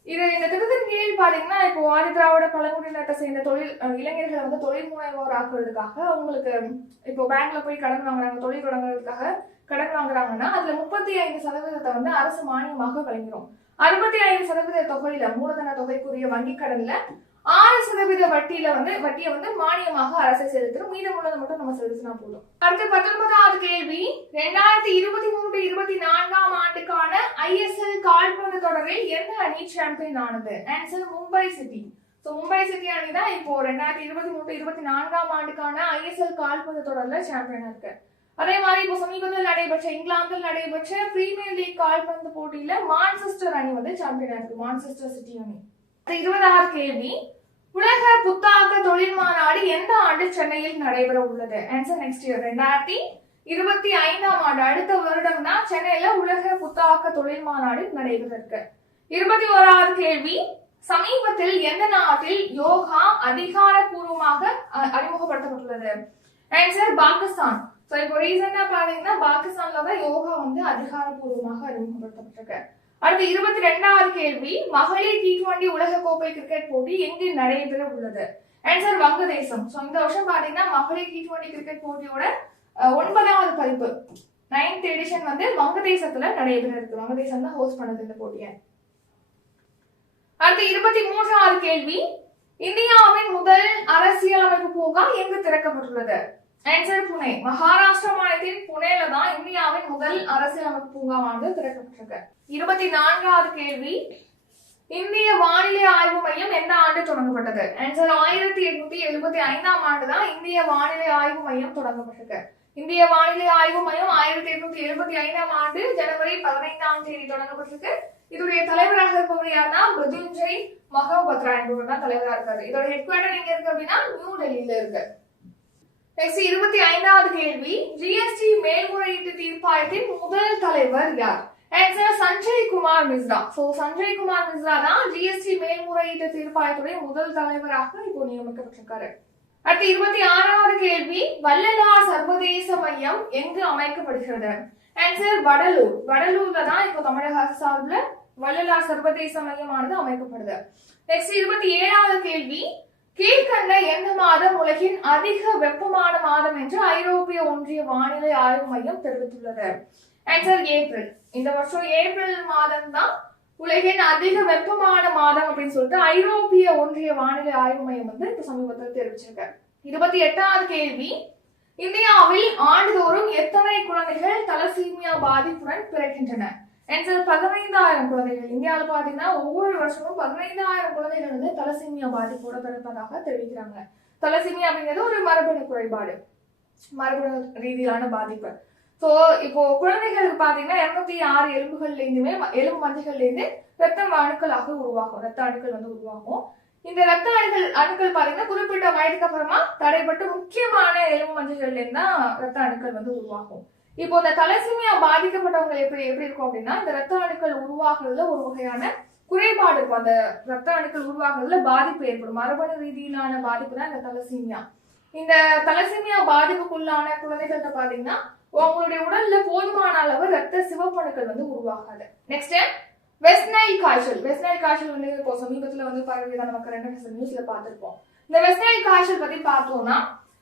இந்த திட்டத்தின் கீழ் பாத்தீங்கன்னா இப்போ ஆதி திராவிட பழங்குடியினத்தை சேர்ந்த இளைஞர்களை வந்து தொழில் முனைவோர் ஆக்குறதுக்காக அவங்களுக்கு இப்போ பேங்க்ல போய் கடன் வாங்குறாங்க, தொழில் தொடங்குறதுக்காக கடன் வாங்குறாங்கன்னா அதுல 35% வந்து அரசு மானியமாக வழங்கிடும். 65% தொகையில மூலதன தொகைக்குரிய வங்கி கடன்ல 6% வட்டியை வந்து மானியமாக அரசை செலுத்தும். மீதமுள்ளதை மட்டும் நம்ம செலுத்தினா போதும். அடுத்து 19வது கேள்வி, 2023-24ஆம் ஆண்டுக்கான ISL கால்பந்து தொடரில் எந்த அணி சாம்பியன் ஆனது? Answer Mumbai city. Mumbai city அணி தான் இப்போ 2023-24ஆம் ஆண்டுக்கான ISL கால்பந்து தொடர்ல சாம்பியனா இருக்கு. அதே மாதிரி இப்போ சமீபத்தில் இங்கிலாந்தில் நடைபெற்ற பிரீமியர் லீக் கால்பந்து போட்டியில மான்செஸ்டர் அணி வந்து சாம்பியனா இருக்கு, மான்செஸ்டர் சிட்டி அணி. 20வது கேள்வி, உலக புத்தாக்க தொழில் மாநாடு எந்த ஆண்டு சென்னையில் நடைபெற உள்ளது? ஆன்சர் நெக்ஸ்ட் இயர் 2025ஆம் ஆண்டு, அடுத்த வருடம் தான் சென்னையில உலக புத்தாக்க தொழில் மாநாடு நடைபெற இருக்கு. 21வது கேள்வி, சமீபத்தில் எந்த நாட்டில் யோகா அதிகாரப்பூர்வமாக அறிமுகப்படுத்தப்பட்டுள்ளது? ஆன்சர் பாகிஸ்தான். இப்போ ரீசெண்டா பாத்தீங்கன்னா பாகிஸ்தான்ல தான் யோகா வந்து அதிகாரப்பூர்வமாக அறிமுகப்படுத்தப்பட்டிருக்கு. அடுத்து 22வது கேள்வி, மகளிர் T20 உலக கோப்பை கிரிக்கெட் போட்டி எங்கு நடைபெற உள்ளது? ஆன்சர் வங்கதேசம். இந்த வருஷம் பாத்தீங்கன்னா மகளிர் T20 கிரிக்கெட் போட்டியோட 9வது பதிப்பு 9th எடிஷன் வந்து வங்கதேசத்துல நடைபெற இருக்கு. வங்கதேசம் தான் ஹோஸ்ட் பண்ணது இந்த போட்டியை. அடுத்து 23வது கேள்வி, இந்தியாவின் முதல் அரசியலமைப்பு பூங்கா எங்கு திறக்கப்பட்டுள்ளது? ஆன்சர் புனே. மகாராஷ்டிரா மாநிலத்தின் புனேல தான் இந்தியாவின் முதல் அரசியலமைப்பு பூங்காவானது திறக்கப்பட்டிருக்கு. 24வது கேள்வி, இந்திய வானிலை ஆய்வு மையம் எந்த ஆண்டு தொடங்கப்பட்டது? ஆன்சர் 1875ஆம் ஆண்டு தான் இந்திய வானிலை ஆய்வு மையம் தொடங்கப்பட்டிருக்கு. இந்திய வானிலை ஆய்வு மையம் 1875ஆம் ஆண்டு ஜனவரி 15ஆம் தேதி தொடங்கப்பட்டிருக்கு. இதோடைய தலைவராக இருப்பவர் யாருன்னா மிருத்யுஞ்சய் மகோபத்ரா என்பவர் தான் தலைவராக இருக்காரு. இதோட ஹெட் குவார்டர் எங்க இருக்கு அப்படின்னா நியூ டெல்லியில இருக்கு. நெக்ஸ்ட் 25வது கேள்வி, GST மேல்முறையீட்டு தீர்ப்பாயத்தின் முதல் தலைவர் யார்? ஆன்சர் சஞ்சய் குமார் மிஸ்ரா. சஞ்சய் குமார் மிஸ்ரா தான் GST மேல்முறையீட்டு தீர்ப்பாயத்துடைய முதல் தலைவராக இப்போ நியமிக்கப்பட்டிருக்காரு. அடுத்து 26வது கேள்வி, வள்ளலார் சர்வதேச மையம் எங்கு அமைக்கப்படுகிறது? ஆன்சர் வடலூர். வடலூர்ல தான் இப்போ தமிழக அரசு சார்பில் வள்ளலார் சர்வதேச மையமானது அமைக்கப்படுது. நெக்ஸ்ட் 27வது கேள்வி, கீழ்கண்ட எந்த மாதம் உலகின் அதிக வெப்பமான மாதம் என்று ஐரோப்பிய ஒன்றிய வானிலை ஆய்வு மையம் தெரிவித்துள்ளது? Answer April. இந்த வருஷம் ஏப்ரல் மாதம் தான் உலகின் அதிக வெப்பமான மாதம் அப்படின்னு சொல்லிட்டு ஐரோப்பிய ஒன்றிய வானிலை ஆய்வு மையம் வந்து இப்ப சமீபத்தில் தெரிவிச்சிருக்காரு. 28வது கேள்வி, இந்தியாவில் ஆண்டுதோறும் எத்தனை குழந்தைகள் தலசீமியா பாதிப்புடன் பிறக்கின்றன? ஆன்சர் 15,000 குழந்தைகள். இந்தியாவில் பாத்தீங்கன்னா ஒவ்வொரு வருஷமும் 15,000 குழந்தைகள் வந்து தலசீமியா பாதிப்போட பிறப்பதாக தெரிவிக்கிறாங்க. தலசீமியா அப்படிங்கிறது ஒரு மரபணு குறைபாடு, மரபணு ரீதியிலான பாதிப்பு. சோ இப்போ குழந்தைகளுக்கு பாத்தீங்கன்னா 206 எலும்புகள்ல இருந்துமே எலும்பு மஞ்சள்ல இருந்து ரத்த அணுக்களாக உருவாகும். ரத்த அணுக்கள் வந்து உருவாகும். இந்த ரத்த அணுக்கள் பாத்தீங்கன்னா குறிப்பிட்ட வயதுக்கு அப்புறமா தடைப்பட்டு முக்கியமான எலும்பு மஞ்சள்ல இருந்தா ரத்த அணுக்கள் வந்து உருவாகும். இப்போ இந்த தலசீமியா பாதிக்கப்பட்டவங்க எப்படி இருக்கும் அப்படின்னா, இந்த ரத்த அணுக்கள் உருவாகுறதுல ஒரு வகையான குறைபாடு இருக்கும். அந்த ரத்த அணுக்கள் உருவாகுறதுல பாதிப்பு ஏற்படும். மரபணு ரீதியிலான பாதிப்பு தான் இந்த தலசீமியா. இந்த தலசீமியா பாதிப்புக்குள்ளான குழந்தைகள்கிட்ட பாத்தீங்கன்னா உங்களுடைய உடல்ல போதுமான அளவு ரத்த சிவப்பணுக்கள் வந்து உருவாகாது. நெக்ஸ்ட் வெஸ்ட் நைல் காய்ச்சல். வெஸ்ட் நைல் காய்ச்சல் வந்து இப்போ சமீபத்துல வந்து பரவிதான் நமக்கு 2 நியூஸ்ல பார்த்திருப்போம். இந்த வெஸ்ட் நைல் காய்ச்சல் பத்தி பார்த்தோம்னா,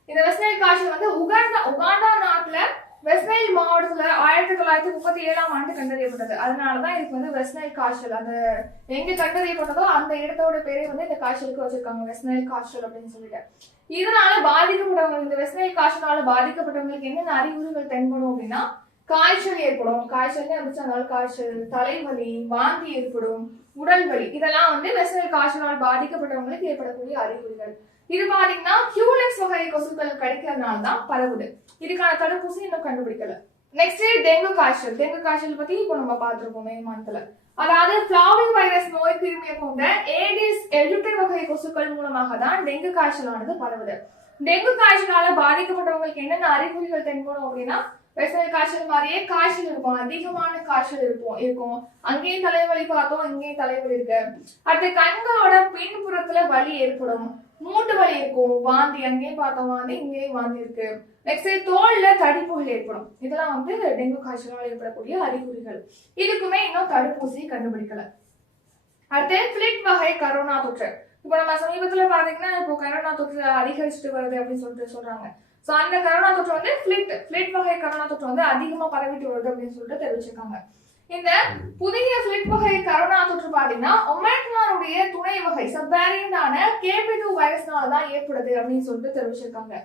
இந்த வெஸ்ட் நைல் காய்ச்சல் வந்து உகாண்டா நாட்டுல வெஸ்ட் நைல் மாவட்டத்துல 1937ஆம் ஆண்டு கண்டறியப்பட்டது. அதனாலதான் இதுக்கு வந்து வெஸ்ட் நைல் காய்ச்சல், அந்த எங்க கண்டறியப்பட்டதோ அந்த இடத்தோட பேரே வந்து இந்த காய்ச்சலுக்கு வச்சிருக்காங்க, வெஸ்ட் நைல் காய்ச்சல் அப்படின்னு சொல்லிட்டு. இதனால பாதிக்கப்பட்டவங்க, இந்த வெஸ்ட் நைல் காய்ச்சலால பாதிக்கப்பட்டவங்களுக்கு என்னென்ன அறிகுறிகள் தென்படும் அப்படின்னா, காய்ச்சல் ஏற்படும். காய்ச்சல் அப்படின்னால காய்ச்சல், தலைவலி, வாந்தி ஏற்படும், உடல் வலி, இதெல்லாம் வந்து வெஸ்ட் நைல் காய்ச்சலால் பாதிக்கப்பட்டவங்களுக்கு ஏற்படக்கூடிய அறிகுறிகள். இது பாத்தீங்கன்னா கியூலெக்ஸ் வகை கொசுக்கள் கடிக்கிறதுனால தான் பரவுது. இதுக்கான தடுப்பூசி இன்னும் கண்டுபிடிக்கல. நெக்ஸ்ட் டெங்கு காய்ச்சல். டெங்கு காய்ச்சல் பத்தி இப்போ நம்ம பார்த்திருப்போம் மே மாதத்துல. அதாவது பிளாவிங் வைரஸ் நோய் கிருமியை கொண்ட ஏடிஸ் எஜிப்டி வகை கொசுக்கள் மூலமாக தான் டெங்கு காய்ச்சலானது பரவுது. டெங்கு காய்ச்சலால பாதிக்கப்பட்டவங்களுக்கு என்னென்ன அறிகுறிகள் தென்படும் அப்படின்னா, வெஸ்ட் நைல் காய்ச்சல் மாதிரியே காய்ச்சல் இருக்கும், அதிகமான காய்ச்சல் இருக்கும். அங்கேயும் தலைவலி பார்த்தோம், இங்கேயும் தலைவலி இருக்கு. அடுத்து கண்களோட பின்புறத்துல வலி ஏற்படும், மூட்டு வலி இருக்கும், வாந்தி, அங்கேயும் பார்த்தோம் வாந்தி, இங்கேயும் வாந்தி இருக்கு. நெக்ஸ்ட் தோல்ல தடிப்புகள் ஏற்படும். இதெல்லாம் வந்து டெங்கு காய்ச்சலால் ஏற்படக்கூடிய அறிகுறிகள். இதுக்குமே இன்னும் தடுப்பூசி கண்டுபிடிக்கல. அடுத்து பிளிட் வகை கரோனா தொற்று. இப்போ நம்ம சமீபத்துல பாத்தீங்கன்னா இப்போ கரோனா தொற்று அதிகரிச்சுட்டு வருது அப்படின்னு சொல்றாங்க. சோ அந்த கரோனா தொற்று வந்து பிளிட் வகை கரோனா தொற்று வந்து அதிகமா பரவிட்டு வருது அப்படின்னு சொல்லிட்டு தெரிவிச்சிருக்காங்க. இந்த புதிய பிளிட் வகை கரோனா தொற்று பாத்தீங்கன்னா ஒமைக்ரானுடைய துணை வகை சப்வேரியண்டான KP2 வைரஸ்னாலதான் ஏற்படுது அப்படின்னு சொல்லிட்டு தெரிவிச்சிருக்காங்க.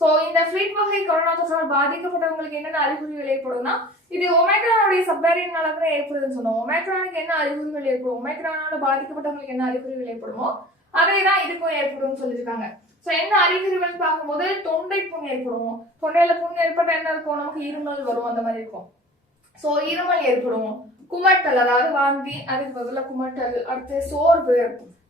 சோ இந்த பிளிட் வகை கரோனா தொற்றால் பாதிக்கப்பட்டவங்களுக்கு என்னென்ன அறிகுறிகள் ஏற்படும்னா, இது ஒமைக்ரானுடைய சப்வேரியண்டால தான் ஏற்படுதுன்னு சொன்னோம். ஒமைக்ரானுக்கு என்ன அறிகுறிகள் ஏற்படும், ஒமைக்ரானால பாதிக்கப்பட்டவங்களுக்கு என்ன அறிகுறிகள் ஏற்படுமோ அதேதான் இதுக்கும் ஏற்படும் சொல்லியிருக்காங்க. சோ என்ன அறிகுறிகள் பார்க்கும்போது தொண்டை புண் ஏற்படும். தொண்டையில புண் ஏற்பட்ட என்ன இருக்கும், நமக்கு இருமல் வரும், அந்த மாதிரி இருக்கும். சோ இருமல் ஏற்படும், குமட்டல், அதாவது வாந்தி, அதுக்கு பதிலா குமட்டல். அடுத்து சோர்வு,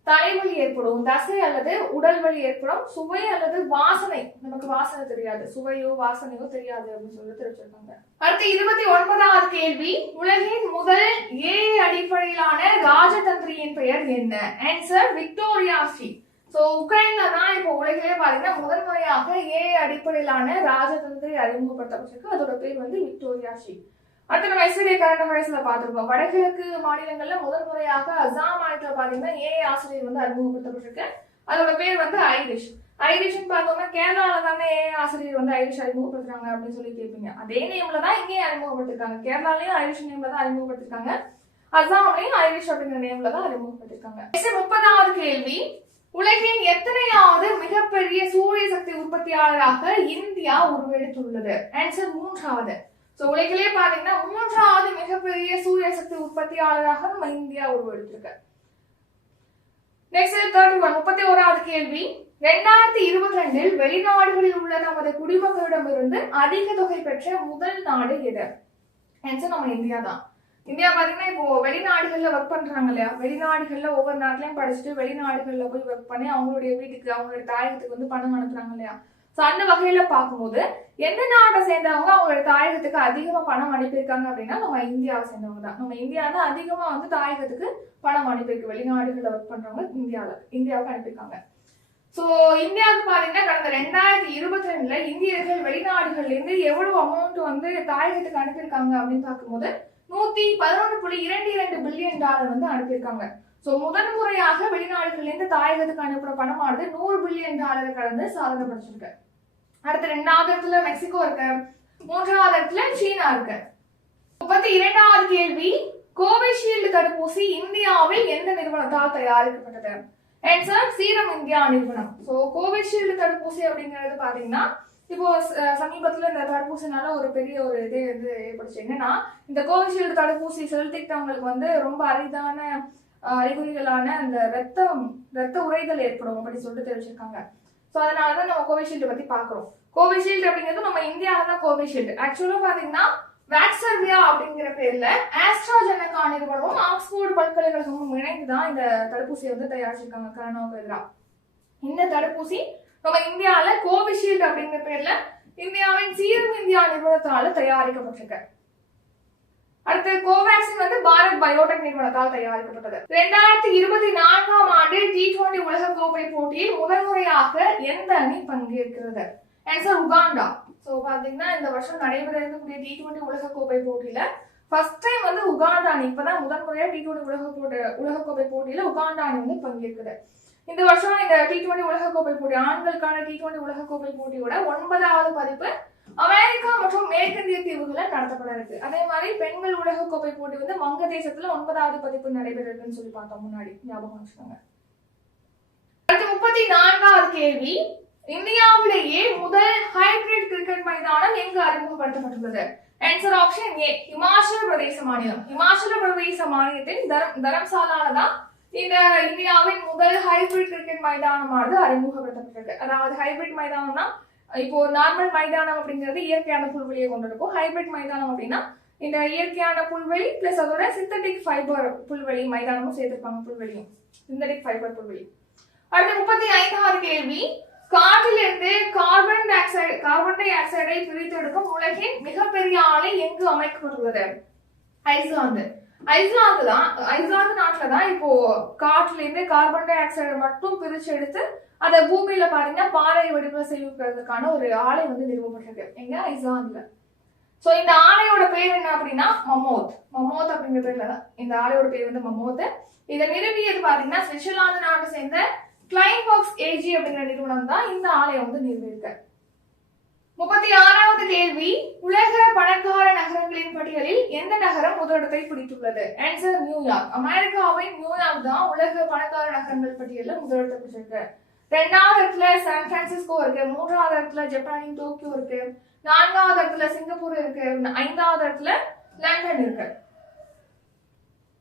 தலைவலி ஏற்படும், தசை அல்லது உடல் வலி ஏற்படும், சுவை அல்லது வாசனை, நமக்கு வாசனை தெரியாது, சுவையோ வாசனையோ தெரியாது அப்படின்னு சொல்லி தெரிவிச்சிருக்காங்க. அடுத்து 29வது கேள்வி, உலகின் முதல் ஏஐ அடிப்படையிலான ராஜதந்திரியின் பெயர் என்ன? Answer Victoria she. சோ உக்ரைன்ல தான் இப்போ உலகிலே பாத்தீங்கன்னா முதல் முறையாக ஏஐ அடிப்படையிலான ராஜதந்திரி அறிமுகப்படுத்தப்பட்டிருக்கு. அதோட பேர் வந்து விக்டோரியா ஷீ. அடுத்து நம்ம எஸ்டே கரண்ட் அஃபேர்ஸ்ல பார்த்திருப்போம். வடகிழக்கு மாநிலங்கள்ல முதல் முறையாக அசாம் மாநிலத்துல பாத்தீங்கன்னா ஏஐ ஆசிரியர் வந்து அறிமுகப்படுத்தப்பட்டிருக்கு. அதோட பேர் வந்து ஐரிஷ். ஐரிஷ்னு பார்த்தோம்னா கேரளால தானே ஏஐ ஆசிரியர் வந்து ஐரிஷ் அறிமுகப்படுத்துறாங்க அப்படின்னு சொல்லி கேட்பீங்க. அதே நேம்ல தான் இங்கேயும் அறிமுகப்படுத்திருக்காங்க. கேரளாலையும் ஐரிஷ் நேம்ல தான் அறிமுகப்படுத்திருக்காங்க, அசாம்லையும் ஐரிஷ் அப்படிங்கிற நேம்ல தான் அறிமுகப்படுத்திருக்காங்க. 30வது கேள்வி, உலகின் எத்தனையாவது மிகப்பெரிய சூரிய சக்தி உற்பத்தியாளராக இந்தியா உருவெடுத்துள்ளது? ஆன்சர் 3வது. சோ உலகிலே பாத்தீங்கன்னா 3வது மிகப்பெரிய சூரிய சக்தி உற்பத்தியாளராக நம்ம இந்தியா உருவெடுத்திருக்கு. நெக்ஸ்ட் 31வது கேள்வி, 2022 வெளிநாடுகளில் உள்ள நமது குடிமக்களிடமிருந்து அதிக தொகை பெற்ற முதல் நாடு எது? ஆன்சர் நம்ம இந்தியா தான். இந்தியா பாத்தீங்கன்னா இப்போ வெளிநாடுகள்ல ஒர்க் பண்றாங்க இல்லையா, வெளிநாடுகள்ல ஒவ்வொரு நாட்டிலையும் படிச்சுட்டு வெளிநாடுகள்ல போய் ஒர்க் பண்ணி அவங்களுடைய வீட்டுக்கு, அவங்களுடைய தாயகத்துக்கு வந்து பணம் அனுப்புறாங்க இல்லையா. சோ அந்த வகையில பார்க்கும்போது எந்த நாட்டை சேர்ந்தவங்க அவங்களுடைய தாயகத்துக்கு அதிகமா பணம் அனுப்பியிருக்காங்க அப்படின்னா நம்ம இந்தியாவை சேர்ந்தவங்க தான். நம்ம இந்தியா தான் அதிகமா வந்து தாயகத்துக்கு பணம் அனுப்பியிருக்கு. வெளிநாடுகள்ல ஒர்க் பண்றவங்க இந்தியாவுக்கு அனுப்பியிருக்காங்க. சோ இந்தியாவுக்கு பாத்தீங்கன்னா கடந்த 2022 இந்தியர்கள் வெளிநாடுகள்ல இருந்து எவ்வளவு அமௌண்ட் வந்து தாயகத்துக்கு அனுப்பியிருக்காங்க அப்படின்னு பார்க்கும்போது 111.22 பில்லியன் டாலர் வந்து அனுப்பியிருக்காங்க. சோ முதன்முறையாக வெளிநாடுகள்ல இருந்து தாயகத்துக்கு அனுப்புற பணமானது 100 பில்லியன் டாலரை கடந்து சாதனை படைச்சிருக்கு. அடுத்து 2வது இடத்துல மெக்சிகோ இருக்கு, 3வது இடத்துல சீனா இருக்கு. 32வது கேள்வி, கோவிஷீல்டு தடுப்பூசி இந்தியாவில் எந்த நிறுவனத்தால் தயாரிக்கப்பட்டது? ஆன்சர் சீரம் இந்தியா நிறுவனம். சோ கோவிஷீல்டு தடுப்பூசி அப்படிங்கிறது பாத்தீங்கன்னா இப்போ சமீபத்துல இந்த தடுப்பூசினால ஒரு பெரிய ஒரு இதே வந்து ஏற்படுச்சு. என்னன்னா இந்த கோவிஷீல்டு தடுப்பூசி செலுத்திட்டவங்களுக்கு வந்து ரொம்ப அரிதான அறிகுறிகளான அந்த ரத்த உறைதல் ஏற்படும் அப்படின்னு சொல்லிட்டு தெரிவிச்சிருக்காங்க. சோ அதனாலதான் நம்ம கோவிஷீல்டு பத்தி பாக்குறோம். கோவிஷீல்டு அப்படிங்கிறது நம்ம இந்தியாவில தான் கோவிஷீல்டு. ஆக்சுவலா பாத்தீங்கன்னா வேக்சர்வியா அப்படிங்கிற பேர்ல ஆஸ்ட்ராஜெனகா நிறுவனமும் ஆக்ஸ்போர்ட் பல்கலைக்கழகமும் இணைந்துதான் இந்த தடுப்பூசியை வந்து தயாரிச்சிருக்காங்க கரோனாவுக்கு எதிராக. இந்த தடுப்பூசி நம்ம இந்தியாவில கோவிஷீல்டு அப்படிங்கிற பேர்ல இந்தியாவின் சீரம் இந்தியா நிறுவனத்தால தயாரிக்கப்பட்டிருக்கு. அடுத்து கோவேக்சின் வந்து பாரத் பயோடெக் நிறுவனத்தால் தயாரிக்கப்பட்டது. 2024ஆம் ஆண்டு T20 உலகக்கோப்பை போட்டியில் முதன்முறையாக எந்த அணி பங்கேற்கிறது? Answer Uganda. சோ பாத்தீங்கன்னா இந்த வருஷம் நடைபெற இருக்கக்கூடிய T20 உலகக்கோப்பை போட்டியில ஃபர்ஸ்ட் டைம் வந்து உகாண்டா அணி இப்பதான் முதன்முறையா T20 உலகக்கோப்பை போட்டியில உகாண்டா அணி வந்து பங்கேற்குது. இந்த வருஷம் இந்த T20 உலகக்கோப்பை போட்டி ஆண்களுக்கான T20 உலகக்கோப்பை போட்டியோட 9வது பதிப்பு அமெரிக்கா மற்றும் மேற்கிந்திய தீவுகளை நடத்தப்பட இருக்கு. அதே மாதிரி பெண்கள் உலகக்கோப்பை போட்டி வந்து வங்கதேசத்துல 9வது பதிப்பு நடைபெற இருக்குன்னு சொல்லி பார்த்தோம் முன்னாடி, ஞாபகம் வச்சுக்கோங்க. அடுத்து 34வது கேள்வி, இந்தியாவிலேயே முதல் ஹைபிரிட் கிரிக்கெட் மைதானம் எங்கு அறிமுகப்படுத்தப்பட்டுள்ளது? Answer option A Himachal Pradesh மாநிலம். இமாச்சல பிரதேச மாநிலத்தின் தரம்சாலால தான் இந்த இந்தியாவின் முதல் ஹைபிரிட் கிரிக்கெட் மைதானமானது அறிமுகப்படுத்தப்பட்டிருக்கு. அதாவது ஹைபிரிட் மைதானம்னா இப்போ நார்மல் மைதானம் அப்படிங்கிறது இயற்கையான புல்வெளியை கொண்டிருக்கும். ஹைபிரிட் மைதானம் அப்படின்னா இந்த இயற்கையான புல்வெளி பிளஸ் அதோட சிந்தட்டிக் ஃபைபர் புல்வெளி மைதானமும் சேர்த்திருப்பாங்க, புல்வெளியும் சிந்தட்டிக் ஃபைபர் புல்வெளி. அடுத்து 35வது கேள்வி, காற்றிலிருந்து கார்பன் டை ஆக்சைடை பிரித்தெடுக்கும் உலகின் மிகப்பெரிய ஆலை எங்கு அமைக்கப்பட்டுள்ளது? ஐஸ்லாந்து. ஐஸ்லாந்து நாட்டுலதான் இப்போ காற்றுல இருந்து கார்பன் டை ஆக்சைடை மட்டும் பிரிச்சு எடுத்து அதை பூமியில பாத்தீங்கன்னா பாறை வடிவ செய்வதற்கான ஒரு ஆலை வந்து நிறுவப்பட்டிருக்கு. எங்க? ஐஸ்லாந்துல. சோ இந்த ஆலையோட பேர் என்ன அப்படின்னா மமோத் அப்படிங்கிற பேர்ல தான் இந்த ஆலையோட பேர் வந்து மமோத். இதை நிறுவியது பாத்தீங்கன்னா சுவிட்சர்லாந்து நாட்டை சேர்ந்த கிளைன்பாக்ஸ் ஏஜி அப்படிங்கிற நிறுவனம் தான் இந்த ஆலையை வந்து நிறுவியிருக்கு. 36வது கேள்வி, உலக பணக்கார நகரங்களின் பட்டியலில் எந்த நகரம் முதலிடத்தை பிடித்துள்ளது? Answer New York. அமெரிக்காவின் நியூயார்க் தான் உலக பணக்கார நகரங்கள் பட்டியலில் முதலிடத்தை பிடிச்சிருக்கு. 2வது இடத்துல சான் பிரான்சிஸ்கோ இருக்கு, 3வது இடத்துல ஜப்பானின் டோக்கியோ இருக்கு, 4வது இடத்துல சிங்கப்பூர் இருக்கு, 5வது இடத்துல லண்டன் இருக்கு.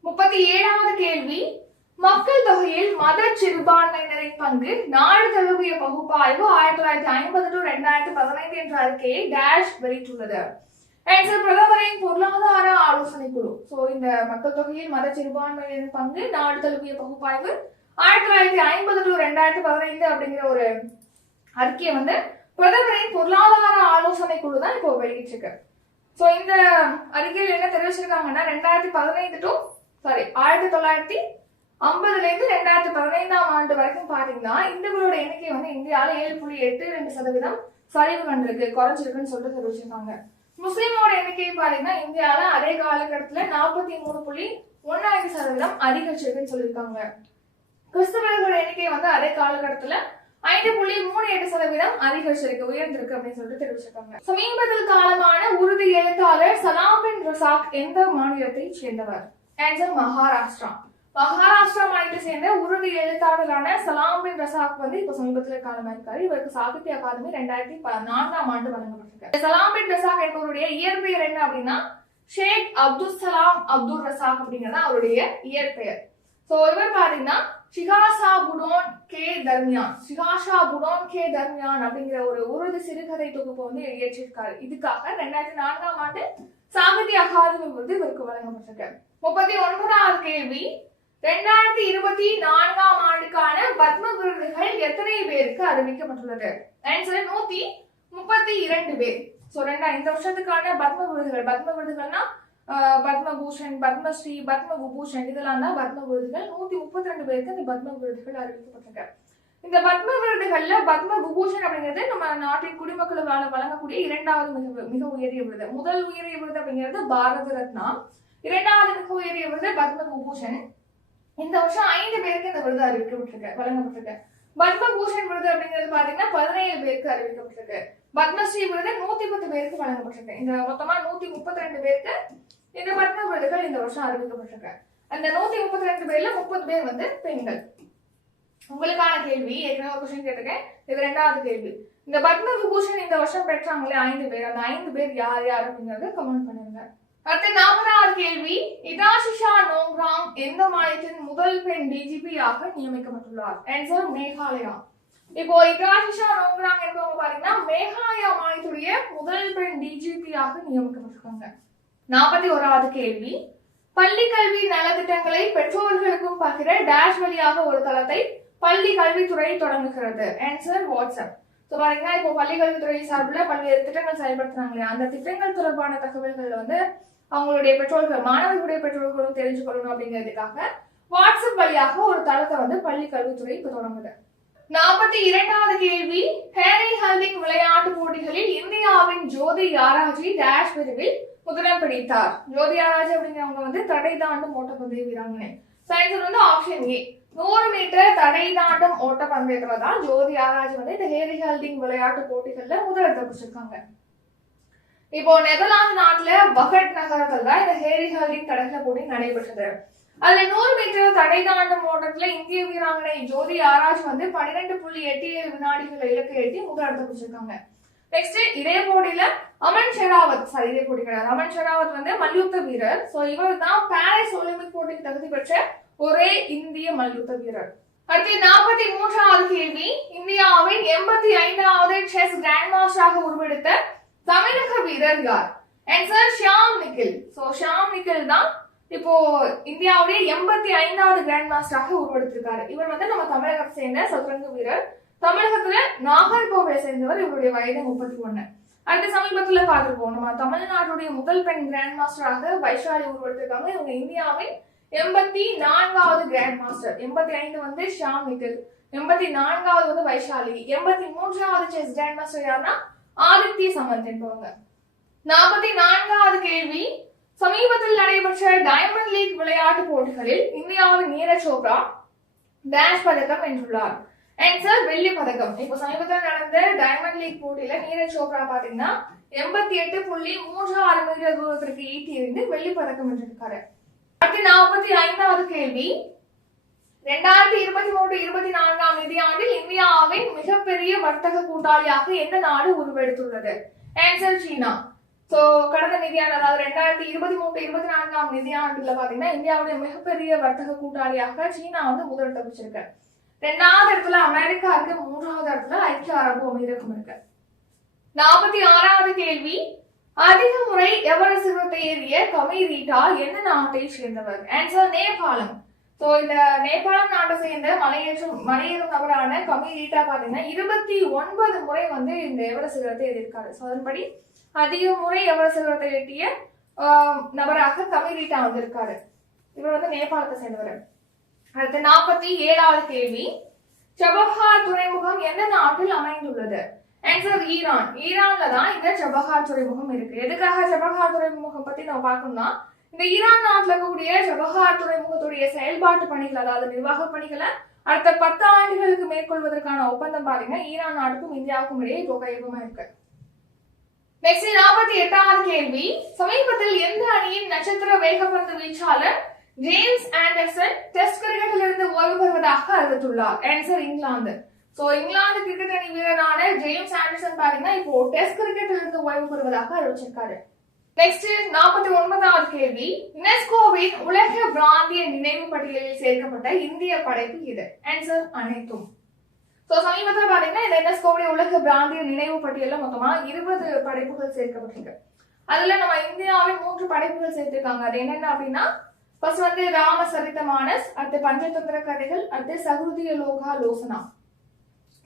37வது கேள்வி, மக்கள் தொகையில் மத சிறுபான்மையினரின் பங்கு நாடு தழுவிய பகுப்பாய்வு 1950-2015 என்ற அறிக்கையை டேஷ் வெளியிட்டுள்ளது. ஆன்சர் பிரதமரின் பொருளாதார ஆலோசனை குழு. சோ இந்த மக்கள் தொகையில் மத சிறுபான்மையினரின் பங்கு நாடு தழுவிய பகுப்பாய்வு 1950-2015 அப்படிங்கிற ஒரு அறிக்கையை வந்து பிரதமரின் பொருளாதார ஆலோசனை குழு தான் இப்போ வெளியிட்டிருக்கு. சோ இந்த அறிக்கையில் என்ன தெரிவிச்சிருக்காங்கன்னா 1950ல இருந்து 2015ஆம் ஆண்டு வரைக்கும் பாத்தீங்கன்னா இந்துக்களோட எண்ணிக்கை வந்து இந்தியாவில 7.82% சரிவு கண்டிருக்கு, குறைஞ்சிருக்குன்னு சொல்லிட்டு தெரிவிச்சிருக்காங்க. முஸ்லிமோட எண்ணிக்கை பாத்தீங்கன்னா இந்தியாவில அதே காலகட்டத்துல 43.15% அதிகரிச்சிருக்குன்னு சொல்லியிருக்காங்க. கிறிஸ்தவர்களோட எண்ணிக்கை வந்து அதே காலகட்டத்துல 5.38% அதிகரிச்சிருக்கு, உயர்ந்திருக்கு அப்படின்னு சொல்லிட்டு தெரிவிச்சிருக்காங்க. சமீபத்தில் காலமான உருது எழுத்தாளர் சலாம் பின் ரசாக் எந்த மாநிலத்தை சேர்ந்தவர்? ஆன்சர் மகாராஷ்டிரா. மகாராஷ்டிரா மாநிலத்தை சேர்ந்த உருது எழுத்தாளரான சலாம் பின் ரசாக் வந்து இப்ப சமீபத்தில் காலமாயிருக்காரு. இவருக்கு சாகித்ய அகாதமி 2004ஆம் ஆண்டு வழங்கப்பட்டிருக்கு. சலாம் பின் ரசாக் என்பவருடைய இயற்பெயர் என்ன அப்படின்னா ஷேக் அப்துல் சலாம் அப்துல் ரசாக் அப்படிங்கிறது அவருடைய இயற்பெயர். சோ இவர் பாத்தீங்கன்னா ஷிகாஷா புடோன் கே தர்மியான் அப்படிங்கிற ஒரு உருது சிறுகதை தொகுப்பு வந்து இயற்றிருக்காரு. இதுக்காக 2004ஆம் ஆண்டு சாகித்ய அகாதமி விருது இவருக்கு வழங்கப்பட்டிருக்கு. 39வது கேள்வி, 2024ஆம் ஆண்டுக்கான பத்ம விருதுகள் எத்தனை பேருக்கு அறிவிக்கப்பட்டுள்ளது? ஆன்சர் 132 பேர். சோ இந்த வருஷத்துக்கான பத்ம விருதுகள்னா பத்மபூஷன், பத்மஸ்ரீ, பத்ம விபூஷன் இதெல்லாம் தான் பத்ம விருதுகள். 132 பேருக்கு இந்த பத்ம விருதுகள் அறிவிக்கப்பட்டிருக்கு. இந்த பத்ம விருதுகள்ல பத்ம விபூஷன் அப்படிங்கிறது நம்ம நாட்டின் குடிமக்களுக்கு வழங்கக்கூடிய 2வது மிக உயரிய விருது. முதல் உயரிய விருது அப்படிங்கிறது பாரத ரத்னா. இரண்டாவது மிக உயரிய விருது பத்ம விபூஷன். இந்த வருஷம் 5 பேருக்கு இந்த விருது வழங்கப்பட்டிருக்கு. பத்ம பூஷன் விருது அப்படிங்கிறது பாத்தீங்கன்னா 17 பேருக்கு அறிவிக்கப்பட்டிருக்கு. பத்மஸ்ரீ விருது 110 பேருக்கு வழங்கப்பட்டிருக்கு. இந்த மொத்தமா 132 பேருக்கு இந்த பத்ம விருதுகள் இந்த வருஷம் அறிவிக்கப்பட்டிருக்கு. அந்த 132 பேர்ல 30 பேர் வந்து பெண்கள். உங்களுக்கான கேள்வி, ஏற்கனவே ஒரு கொஸ்டின் கேட்டிருக்கேன், இது 2வது கேள்வி. இந்த பத்ம விபூஷன் இந்த வருஷம் பெற்றாங்களே 5 பேர், அந்த 5 பேர் யார் யார் அப்படிங்கறத கமெண்ட் பண்ணுங்க. அடுத்து 40வது கேள்வி, இடாஷிஷா நோங்ராங் எந்த மாநிலத்தின் முதல் பெண் டிஜிபி ஆக நியமிக்கப்பட்டுள்ளார்? ஆன்சர் மேகாலயா. இப்போ இடாஷிஷா நோங்ராங் என்பவங்க பாத்தீங்கன்னா மேகாலயா மாநிலத்துடைய முதல் பெண் டிஜிபி ஆக நியமிக்கப்பட்டிருக்காங்க. 41வது கேள்வி, பள்ளி கல்வி நலத்திட்டங்களை பெற்றோர்களுக்கும் பகிர டேஷ் வழியாக ஒரு தளத்தை பள்ளி கல்வித்துறை தொடங்குகிறது. Answer WhatsApp. பாத்தீங்கன்னா இப்போ பள்ளி கல்வித்துறை சார்பில் பல்வேறு திட்டங்கள் செயல்படுத்துறாங்க. அந்த திட்டங்கள் தொடர்பான தகவல்கள் வந்து அவங்களுடைய பெற்றோர்கள், மாணவர்களுடைய பெற்றோர்களும் தெரிஞ்சுக்கொள்ளணும் அப்படிங்கிறதுக்காக வாட்ஸ்அப் வழியாக ஒரு தளத்தை வந்து பள்ளி கல்வித்துறை இப்ப தொடங்குது. 42வது கேள்வி, ஹேரி ஹல்டிங் விளையாட்டு போட்டிகளில் இந்தியாவின் ஜோதி யாராஜி டேஷ் பிரிவில் முதலிடம் பிடித்தார். ஜோதி யாராஜி அப்படிங்கிறவங்க வந்து தடை தாண்டும் ஓட்டப்பந்தய வீராங்கனை. ஆன்சர் வந்து ஆப்ஷன் ஏ. 100 மீட்டர் தடை தாண்டும் ஓட்டப்பந்தயத்துல தான் ஜோதி யாராஜி வந்து இந்த ஹேரி ஹல்டிங் விளையாட்டு போட்டிகள்ல முதலிடத்தை பிடிச்சிருக்காங்க. இப்போ நெதர்லாந்து நாட்டுல பகட் நகரத்துல தான் இந்த ஹேரி ஹல்டிங் தடகள போட்டி நடைபெற்றது. அதுல 100 மீட்டர் தடை தாண்டும் ஓட்டத்துல இந்திய வீராங்கனை ஜோதி யாராஜ் வந்து 12.87 வினாடிகள் இலக்கை எட்டி முதலிடத்தை பிடிச்சிருக்காங்க. நெக்ஸ்ட் இதே போட்டியில அமன் ஷெராவத், இதே போட்டி கிடையாது, அமன் ஷெராவத் வந்து மல்யுத்த வீரர். இவர் தான் பாரிஸ் ஒலிம்பிக் போட்டிக்கு தகுதி பெற்ற ஒரே இந்திய மல்யுத்த வீரர். அடுத்து 43வது கேள்வி, இந்தியாவின் 85வது செஸ் கிராண்ட் மாஸ்டராக உருவெடுத்த தமிழக வீரர் யார்? ஆன்சர் ஷியாம் நிக்கில். ஷியாம் நிக்கில் தான் இப்போ இந்தியாவுடைய 85வது கிராண்ட் மாஸ்டராக உருவெடுத்திருக்காரு. இவர் வந்து நம்ம தமிழகத்தை சேர்ந்த சதுரங்க வீரர். தமிழகத்துல நாகர்கோவிலை சேர்ந்தவர். இவருடைய வயது 31. அடுத்த சமீபத்துல பார்த்திருப்போம், நம்ம தமிழ்நாட்டுடைய முதல் பெண் கிராண்ட் மாஸ்டராக வைஷாலி உருவெடுத்திருக்காங்க. இவங்க இந்தியாவின் 84வது கிராண்ட் மாஸ்டர். 85 வந்து ஷியாம் நிக்கில், 84வது வந்து வைஷாலி, 83வது செஸ் கிராண்ட் மாஸ்டர் யாருன்னா ஆதித்ய சமந்த் என்பவங்க. 44வது கேள்வி, சமீபத்தில் நடைபெற்ற டைமண்ட் லீக் விளையாட்டு போட்டிகளில் இந்தியாவின் நீரஜ் சோப்ரா டேஷ் பதக்கம் வென்றுள்ளார். ஆன்சர் வெள்ளி பதக்கம். இப்போ சமீபத்தில் நடந்த டைமண்ட் லீக் போட்டியில நீரஜ் சோப்ரா பாத்தீங்கன்னா 88.36 மீட்டர் தூரத்திற்கு ஈட்டி எறிந்து வெள்ளி பதக்கம் வென்றிருக்காரு. அடுத்து 45வது கேள்வி, 2023-24 நிதியாண்டில் இந்தியாவின் மிகப்பெரிய வர்த்தக கூட்டாளியாக எந்த நாடு உருவெடுத்துள்ளது? ஆன்சர் சீனா. கடந்த நிதியாண்டு, அதாவது 2023-24 நிதியாண்டுல பாத்தீங்கன்னா இந்தியாவுடைய மிகப்பெரிய வர்த்தக கூட்டாளியாக சீனா வந்து முதலிடத்தை பிடிச்சிருக்கு. 2வது இடத்துல அமெரிக்கா இருக்கு, 3வது இடத்துல ஐக்கிய அரபு அமீரகம் இருக்கு. 46வது கேள்வி, அதிக முறை எவரெஸ்ட் சிகரத்தை ஏறிய கமீரீட்டா எந்த நாட்டை சேர்ந்தவர்? ஆன்சர் நேபாளம். இந்த நேபாளம் நாட்டை சேர்ந்த மலையேறும் நபரான கமீரீட்டா பாத்தீங்கன்னா 29 முறை வந்து இந்த எவரெஸ்ட் சிகரத்தை ஏறியிருக்காரு. அதன்படி அதிக முறை எவரெஸ்ட் சிகரத்தை எட்டிய நபராக கமீரீட்டா வந்து இருக்காரு. இவர் வந்து நேபாளத்தை சேர்ந்தவர். அடுத்து 47வது கேள்வி, சபஹார் துறைமுகம் எந்த நாட்டில் அமைந்துள்ளது? Answer Iran. ஈரான்ல தான் இந்த சபஹார் துறைமுகம் இருக்கு. எதுக்காக சபஹார் துறைமுகம் பத்தி நம்ம பார்க்கணும்னா, இந்த ஈரான் நாட்டுல இருக்கக்கூடிய சபஹார் துறைமுகத்துடைய செயல்பாட்டு பணிகள், அதாவது நிர்வாக பணிகளை அடுத்த 10 ஆண்டுகளுக்கு மேற்கொள்வதற்கான ஒப்பந்தம் பாத்தீங்கன்னா ஈரான் நாட்டுக்கும் இந்தியாவுக்கும் இடையே இப்போ கையகமா இருக்கு. நெக்ஸ்ட் 48வது கேள்வி, சமீபத்தில் எந்த அணியின் நட்சத்திர வேகப்பந்து வீச்சாளர் ஜேம்ஸ் ஆண்டர்சன் டெஸ்ட் கிரிக்கெட்டில் இருந்து ஓய்வு பெறுவதாக அறிவித்துள்ளார்? ஆன்சர் இங்கிலாந்து. இங்கிலாந்து கிரிக்கெட் அணி வீரரான ஜேம்ஸ் ஆண்டர்சன் பாத்தீங்கன்னா இப்போ டெஸ்ட் கிரிக்கெட்டில் இருந்து ஓய்வு பெறுவதாக அறிவிச்சிருக்காரு. நெக்ஸ்ட் 49வது கேள்வி, யுனெஸ்கோவின் உலக பிராந்திய நினைவு பட்டியலில் சேர்க்கப்பட்ட இந்திய படைப்பு இது? ஆன்சர் அனைத்தும். சமீபத்தில் பாத்தீங்கன்னா இந்த யுனெஸ்கோவுடைய உலக பிராந்திய நினைவு பட்டியலில் மொத்தமா 20 படைப்புகள் சேர்க்கப்பட்டிருக்கு. அதுல நம்ம இந்தியாவின் 3 படைப்புகள் சேர்த்திருக்காங்க. அது என்னென்ன அப்படின்னா, ஃபர்ஸ்ட் வந்து ராமசரித மானஸ், அடுத்து பஞ்சதந்திர கதைகள், அடுத்து சகுருதிய லோகா லோசனா.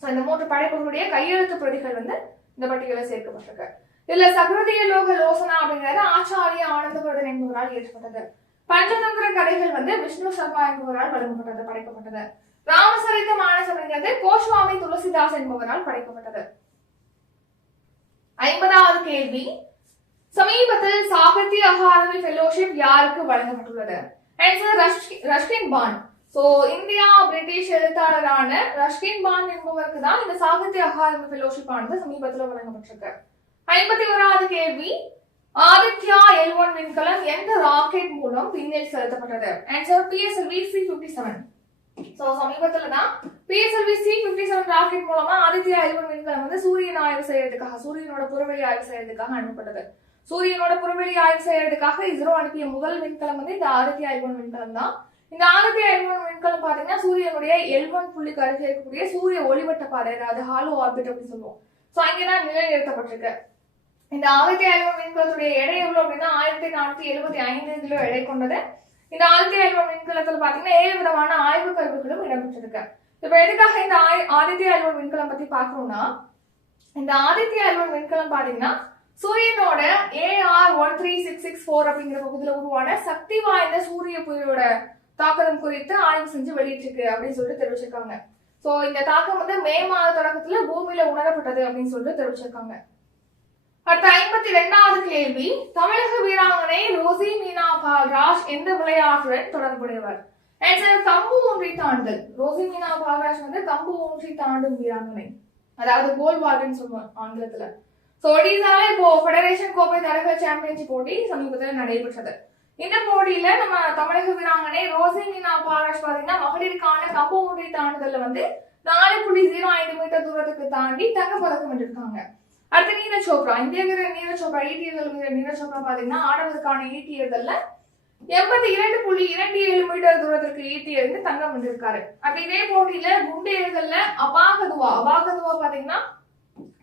இந்த 3 படைப்புகளுடைய கையெழுத்து பிரதிகள் வந்து இந்த பட்டியலில் சேர்க்கப்பட்டிருக்கு. இதுல சகுருதிய லோக லோசனா அப்படிங்கிறது ஆச்சாரிய ஆனந்தவர்தன் என்பவரால் இயற்றப்பட்டது. பஞ்சதந்திர கதைகள் வந்து விஷ்ணு சர்மா என்பவரால் வழங்கப்பட்டது, படைக்கப்பட்டது. ராமசரித மானஸ் அப்படிங்கிறது கோஸ்வாமி துளசிதாஸ் என்பவரால் படைக்கப்பட்டது. 50வது கேள்வி, சமீபத்தில் சாகித்ய அகாதமி ஃபெலோஷிப் யாருக்கு வழங்கப்பட்டுள்ளது? Answer Ruskin Bond. So India British எழுத்தாளரான ரஷ்கின் பாண்ட் என்பவருக்கு தான் இந்த சாகித்ய அகாதமி ஃபெலோஷிப் ஆனது சமீபத்தில் வழங்கப்பட்டிருக்கு. 51வது கேள்வி, ஆதித்யா L1 விண்கலம் எந்த ராக்கெட் மூலம் விண்ணில் செலுத்தப்பட்டது? Answer PSLV C-57. சோ சமீபத்துல தான் PSLV C-57 ராக்கெட் மூலமா ஆதித்யா L1 விண்கலம் வந்து சூரியன் ஆய்வு செய்யறதுக்காக, சூரியனோட புறவெளி ஆய்வு செய்யறதுக்காக அனுப்பப்பட்டது. சூரியனோட புறவெளி ஆய்வு செய்யறதுக்காக இஸ்ரோ அனுப்பிய முதல் விண்கலம் வந்து இந்த ஆதித்யா L1 விண்கலம் தான். இந்த ஆதித்யா L1 விண்கலம் பாத்தீங்கன்னா சூரியனுடைய L1 புள்ளிக்கு அருகே இருக்கக்கூடிய சூரிய ஒளிவட்ட பாதை, அதாவது ஹாலோ ஆர்பிட் அப்படின்னு சொல்லுவோம். சோ அங்கேதான் நிலைநிறுத்தப்பட்டிருக்கு. இந்த ஆதித்யா L1 விண்கலத்துடைய எடை எவ்வளவு அப்படின்னா 1475 கிலோ எடை கொண்டது. இந்த ஆதித்யா L1 விண்கலத்துல பாத்தீங்கன்னா 7 விதமான ஆய்வு கருவிகளும் இடம்பெற்றிருக்கு. இப்ப எதுக்காக இந்த ஆதித்யா L1 விண்கலம் பத்தி பாக்கணும்னா, இந்த ஆதித்யா L1 விண்கலம் பாத்தீங்கன்னா சூரியனோட AR13664 அப்படிங்கிற பகுதியில் உருவான சக்தி வாய்ந்த சூரிய புயலோட தாக்கம் குறித்து ஆய்வு செஞ்சு வெளியிட்டிருக்கு அப்படின்னு சொல்லிட்டு தெரிவிச்சிருக்காங்க. சோ இந்த தாக்கம் வந்து மே மாத தொடக்கத்துல பூமியில உணரப்பட்டது அப்படின்னு சொல்லிட்டு தெரிவிச்சிருக்காங்க. அடுத்த 52வது கேள்வி, தமிழக வீராங்கனை ரோசி மீனா பால்ராஜ் எந்த விளையாட்டுடன் தொடர்புடையவர்? ஆன்சர் கம்பு ஊன்றி தாண்டுதல். ரோசி மீனா பால்ராஜ் வந்து கம்பு ஊன்றி தாண்டும் வீராங்கனை, அதாவது கோல் வால்ட்னு சொல்லுவாங்க ஆங்கிலத்துல. சோ ஒடிசால இப்போ ஃபெடரேஷன் கோப்பை தடகள சாம்பியன்ஷிப் போட்டி சமீபத்தில் நடைபெற்றது. இந்த போட்டியில நம்ம தமிழக வீராங்கனை ரோசி மீனா பால்ராஜ் பாத்தீங்கன்னா மகளிருக்கான கம்பு ஊன்றி தாண்டுதல்ல வந்து 4.05 மீட்டர் தூரத்துக்கு தாண்டி தங்கப்பதக்கம் வென்றிருக்காங்க. அடுத்து நீரஜ் சோப்ரா, இந்திய வீரர் நீரஜ் சோப்ரா, ஈட்டியர்கள் வீரர் நீரஜ் சோப்ரா பாத்தீங்கன்னா ஆடவருக்கான ஈட்டியர்கள்ல 82.27 மீட்டர் தூரத்திற்கு ஈட்டி எறிந்து தங்கம் வென்றிருக்காரு. அப்படி இதே போட்டியில குண்டு எறிதல்ல அபாகதுவா பாத்தீங்கன்னா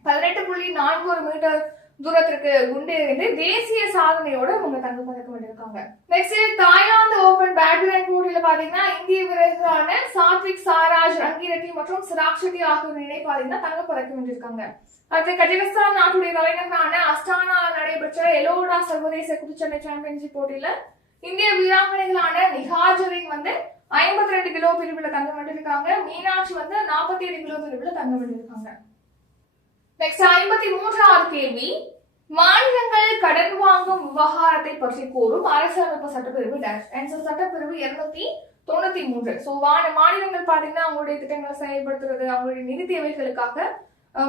18.41 மீட்டர் தூரத்திற்கு குண்டு எறிந்து தேசிய சாதனையோட அவங்க தங்கப்பதக்கம் வென்றிருக்காங்க. நெக்ஸ்ட் தாய்லாந்து ஓபன் பேட்மிண்டன் போட்டியில பாத்தீங்கன்னா இந்திய வீரர்களான சாத்விக் சாய்ராஜ் ரங்கிரெட்டி மற்றும் சிராக் ஷெட்டி ஆகியோர் இணை பாத்தீங்கன்னா தங்கப்பதக்கம் வென்றிருக்காங்க. அடுத்து கஜகஸ்தான் நாட்டுடைய தலைநகரான அஸ்தானா நடைபெற்ற எலோடா சர்வதேச குத்துச்சண்டை சாம்பியன்ஷிப் போட்டியில இந்திய வீராங்கனைகளான நிகாஜரின் வந்து 52 கிலோ பிரிவுல தங்கம் வென்றிருக்காங்க. மீனாட்சி வந்து 47 கிலோ பிரிவுல தங்கம் வென்றிருக்காங்க. நெக்ஸ்ட் 53வது கேள்வி, மாநிலங்கள் கடன் வாங்கும் விவகாரத்தை பற்றி கூறும் அரசியலமைப்பு சட்டப்பிரிவு டேஷ். ஆன்சர் சட்டப்பிரிவு 293. சோ மாநிலங்கள் பாத்தீங்கன்னா அவங்களுடைய திட்டங்களை செயல்படுத்துறது, அவங்களுடைய நிதி தேவைகளுக்காக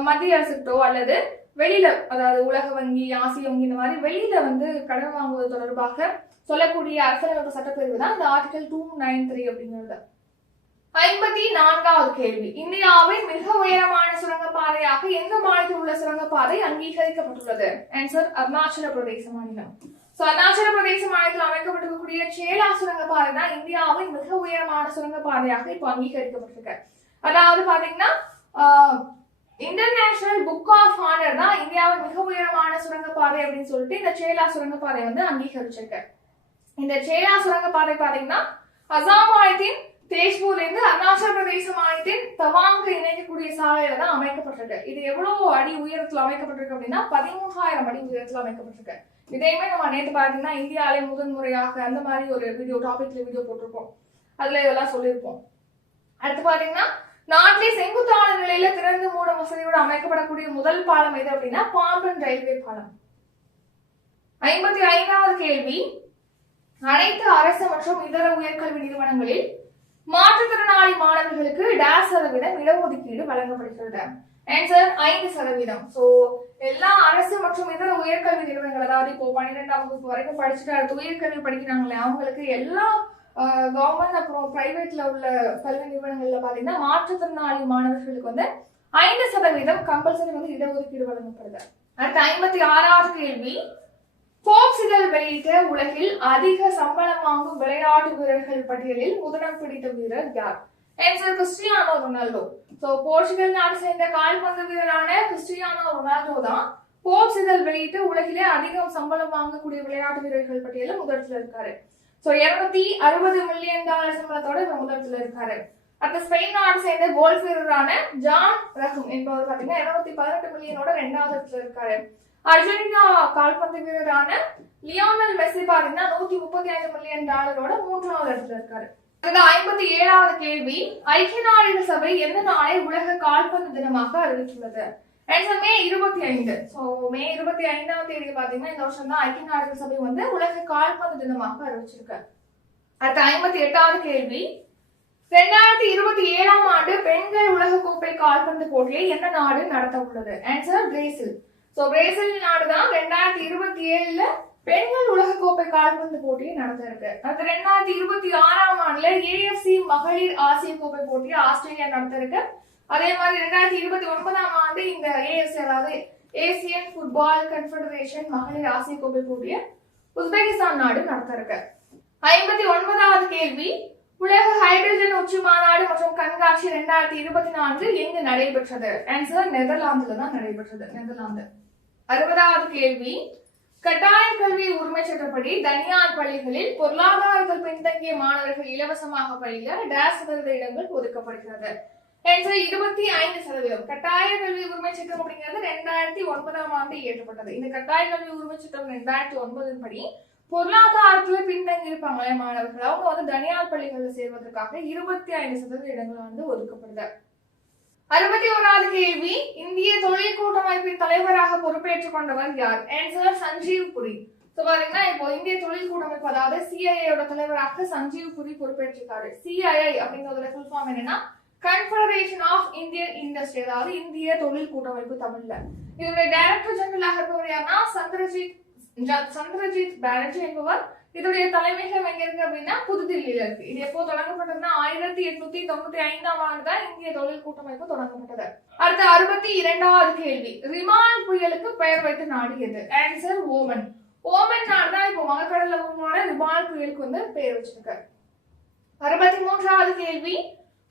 மத்திய அரசுட்டோ அல்லது வெளியில, அதாவது உலக வங்கி, ஆசிய வங்கி, இந்த மாதிரி வெளியில வந்து கடன் வாங்குவது தொடர்பாக சொல்லக்கூடிய அரசியலமைப்பு சட்டப்பிரிவு தான் இந்த ஆர்டிகல் 293 அப்படிங்கிறது. 54வது கேள்வி, இந்தியாவின் மிக உயரமான சுரங்கப்பாதையாக எந்த மாநிலத்தில் உள்ள சுரங்கப்பாதை அங்கீகரிக்கப்பட்டுள்ளது? ஆன்சர் அருணாச்சல பிரதேச மாநிலம். சோ அருணாச்சல பிரதேச மாநிலத்தில் அமைக்கப்பட்டிருக்கக்கூடிய சேலா சுரங்கப்பாதை தான் இந்தியாவின் மிக உயரமான சுரங்கப்பாதையாக இப்போ அங்கீகரிக்கப்பட்டிருக்கு. அதாவது பாத்தீங்கன்னா இன்டர்நேஷனல் புக் ஆஃப் ஆனர் தான் இந்தியாவின் மிக உயரமான சுரங்கப்பாதை அப்படின்னு சொல்லிட்டு இந்த சேலா சுரங்கப்பாதை வந்து அங்கீகரிச்சிருக்கு. இந்த சேலா சுரங்கப்பாதை பாத்தீங்கன்னா அசாம் மாநிலத்தின் தேஜ்பூர்ல இருந்து அருணாச்சல பிரதேச மாநிலத்தின் தவாங்க இணைக்கக்கூடிய சாலையில தான் அமைக்கப்பட்டிருக்கு. இது எவ்வளவு அடி உயரத்துல அமைக்கப்பட்டிருக்கு அப்படின்னா 13,000 அடி உயரத்துல அமைக்கப்பட்டிருக்கு. இதையுமே நம்ம நேற்று பாத்தீங்கன்னா இந்தியாவிலே முதன் முறையாக அந்த மாதிரி ஒரு வீடியோ போட்டிருப்போம், அதுல இதெல்லாம் சொல்லியிருப்போம். அடுத்து பாத்தீங்கன்னா நாட்டிலே செங்குத்தான நிலையில திறந்து மூட வசதியோடு அமைக்கப்படக்கூடிய முதல் பாலம் எது அப்படின்னா பாம்பன் ரயில்வே பாலம். 55வது கேள்வி, அனைத்து அரசு மற்றும் இதர உயர்கல்வி நிறுவனங்களில் மாற்றுத்திறனாளி மாணவர்களுக்கு %, இடஒதுக்கீடு வழங்கப்படுகிறது. ஆன்சர் 5%. சோ எல்லா அரசு மற்றும் இதர உயர்கல்வி நிறுவனங்கள், அதாவது இப்போ 12ஆம் வகுப்பு வரைக்கும் படிச்சுட்டு அடுத்து உயர்கல்வி படிக்கிறாங்களே அவங்களுக்கு எல்லா கவர்மெண்ட் அப்புறம் பிரைவேட்ல உள்ள கல்வி நிறுவனங்கள்ல பாத்தீங்கன்னா மாற்றுத்திறனாளி மாணவர்களுக்கு வந்து 5% கம்பல்சரி வந்து இடஒதுக்கீடு வழங்கப்படுது. அடுத்து 56வது கேள்வி, போர்ப்ஸ் இதழ் வெளியிட்ட உலகில் அதிக சம்பளம் வாங்கும் விளையாட்டு வீரர்கள் பட்டியலில் முதலிடம் பிடித்த வீரர் யார்? Answer Cristiano Ronaldo. So Portugal நாடு சேர்ந்த கால்பந்து வீரரான கிறிஸ்டியானோ ரொனால்டோ தான் போர்ப்ஸ் இதழ் வெளியிட்டு உலகிலே அதிகம் சம்பளம் வாங்கக்கூடிய விளையாட்டு வீரர்கள் பட்டியலில் முதலிடத்துல இருக்காரு. சோ $260 மில்லியன் சம்பளத்தோட இவர் முதலிடத்துல இருக்காரு. அடுத்த ஸ்பெயின் நாடு சேர்ந்த கோல்ஃப் வீரரான ஜான் ரஹம் என்பவர் பாத்தீங்கன்னா 218 மில்லியனோட 2வது இடத்துல இருக்காரு. அர்ஜென்டினா கால்பந்து வீரரான லியோனல் மெஸ்ஸி பாத்தீங்கன்னா $135 மில்லியன் 3வது இடத்துல இருக்காரு. 57வது கேள்வி, ஐக்கிய நாடுகள் சபை எந்த நாளை உலக கால்பந்து தினமாக அறிவித்துள்ளது? மே 25. ஸோ மே 25ஆம் தேதி பாத்தீங்கன்னா இந்த வருஷம் தான் ஐக்கிய நாடுகள் சபை வந்து உலக கால்பந்து தினமாக அறிவிச்சிருக்கு. அடுத்த 58வது கேள்வி, 2027ஆம் ஆண்டு பெண்கள் உலக கோப்பை கால்பந்து போட்டியை எந்த நாடு நடத்த உள்ளது? Answer Brazil. சோ பிரேசில் நாடு தான் 2027ல பெண்கள் உலக கோப்பை கால்பந்து போட்டியை நடத்த இருக்கு. அடுத்த 2026ஆம் ஆண்டுல AFC மகளிர் ஆசிய கோப்பை போட்டியை ஆஸ்திரேலியா நடத்த இருக்கு. அதே மாதிரி 2029ஆம் ஆண்டு இந்த AFC அதாவது ஏசியன் ஃபுட்பால் கன்ஃபெடரேஷன் மகளிர் ஆசிய கோப்பை போட்டியை உஸ்பெகிஸ்தான் நாடு நடத்த இருக்கு. 59வது கேள்வி, உலக ஹைட்ரஜன் உச்சி மாநாடு மற்றும் கண்காட்சி 2024 எங்கு நடைபெற்றது? ஆன்சர் நெதர்லாந்துல தான் நடைபெற்றது, நெதர்லாந்து. 60வது கேள்வி, கட்டாய கல்வி உரிமை சட்டப்படி தனியார் பள்ளிகளில் பொருளாதாரத்தில் பின்தங்கிய மாணவர்கள் இலவசமாக பயில சதவீத இடங்கள் ஒதுக்கப்படுகிறது. 25%. கட்டாய கல்வி உரிமை சட்டம் அப்படிங்கிறது 2009ஆம் ஆண்டு இயற்றப்பட்டது. இந்த கட்டாய கல்வி உரிமை சட்டம் 2009 படி பொருளாதாரத்துல பின்தங்கி இருப்பாங்களே மாணவர்கள், அவங்க வந்து தனியார் பள்ளிகளில் சேர்வதற்காக 25% இடங்கள் வந்து ஒதுக்கப்படுது. 61வது கேள்வி, இந்திய தொழில் கூட்டமைப்பின் தலைவராக பொறுப்பேற்றுக் கொண்டவர் யார்? ஆன்சர் சஞ்சீவ் புரி. பாத்தீங்கன்னா இப்போ இந்திய தொழில் கூட்டமைப்பு அதாவது CII தலைவராக சஞ்சீவ் புரி பொறுப்பேற்றிருக்காரு. CII அப்படிங்கறதோட ஃபுல் ஃபார்ம் என்னன்னா கன்ஃபெடரேஷன் ஆஃப் இந்தியன் இண்டஸ்ட்ரி, அதாவது இந்திய தொழில் கூட்டமைப்பு தமிழ்ல. இதோட டைரக்டர் ஜெனரலாக இருப்பவர் யாருன்னா சந்திரஜித் பானர்ஜி என்பவர். இதோடைய தலைமையகம் எங்க இருக்கு அப்படின்னா புதுதில்லியில இருக்கு. இது எப்போ தொடங்கப்பட்டதுன்னா 1895ஆம் ஆண்டு தான் இந்திய தொழில் கூட்டமைப்பு தொடங்கப்பட்டது. அடுத்த 62வது கேள்வி, ரிமால் புயலுக்கு பெயர் வைத்த நாடு எது? Answer Oman. ஓமன் நாடு தான் இப்போ வங்கக்கடல்ல உருவான ரிமால் புயலுக்கு வந்து பெயர் வச்சிருக்கு. 63வது கேள்வி,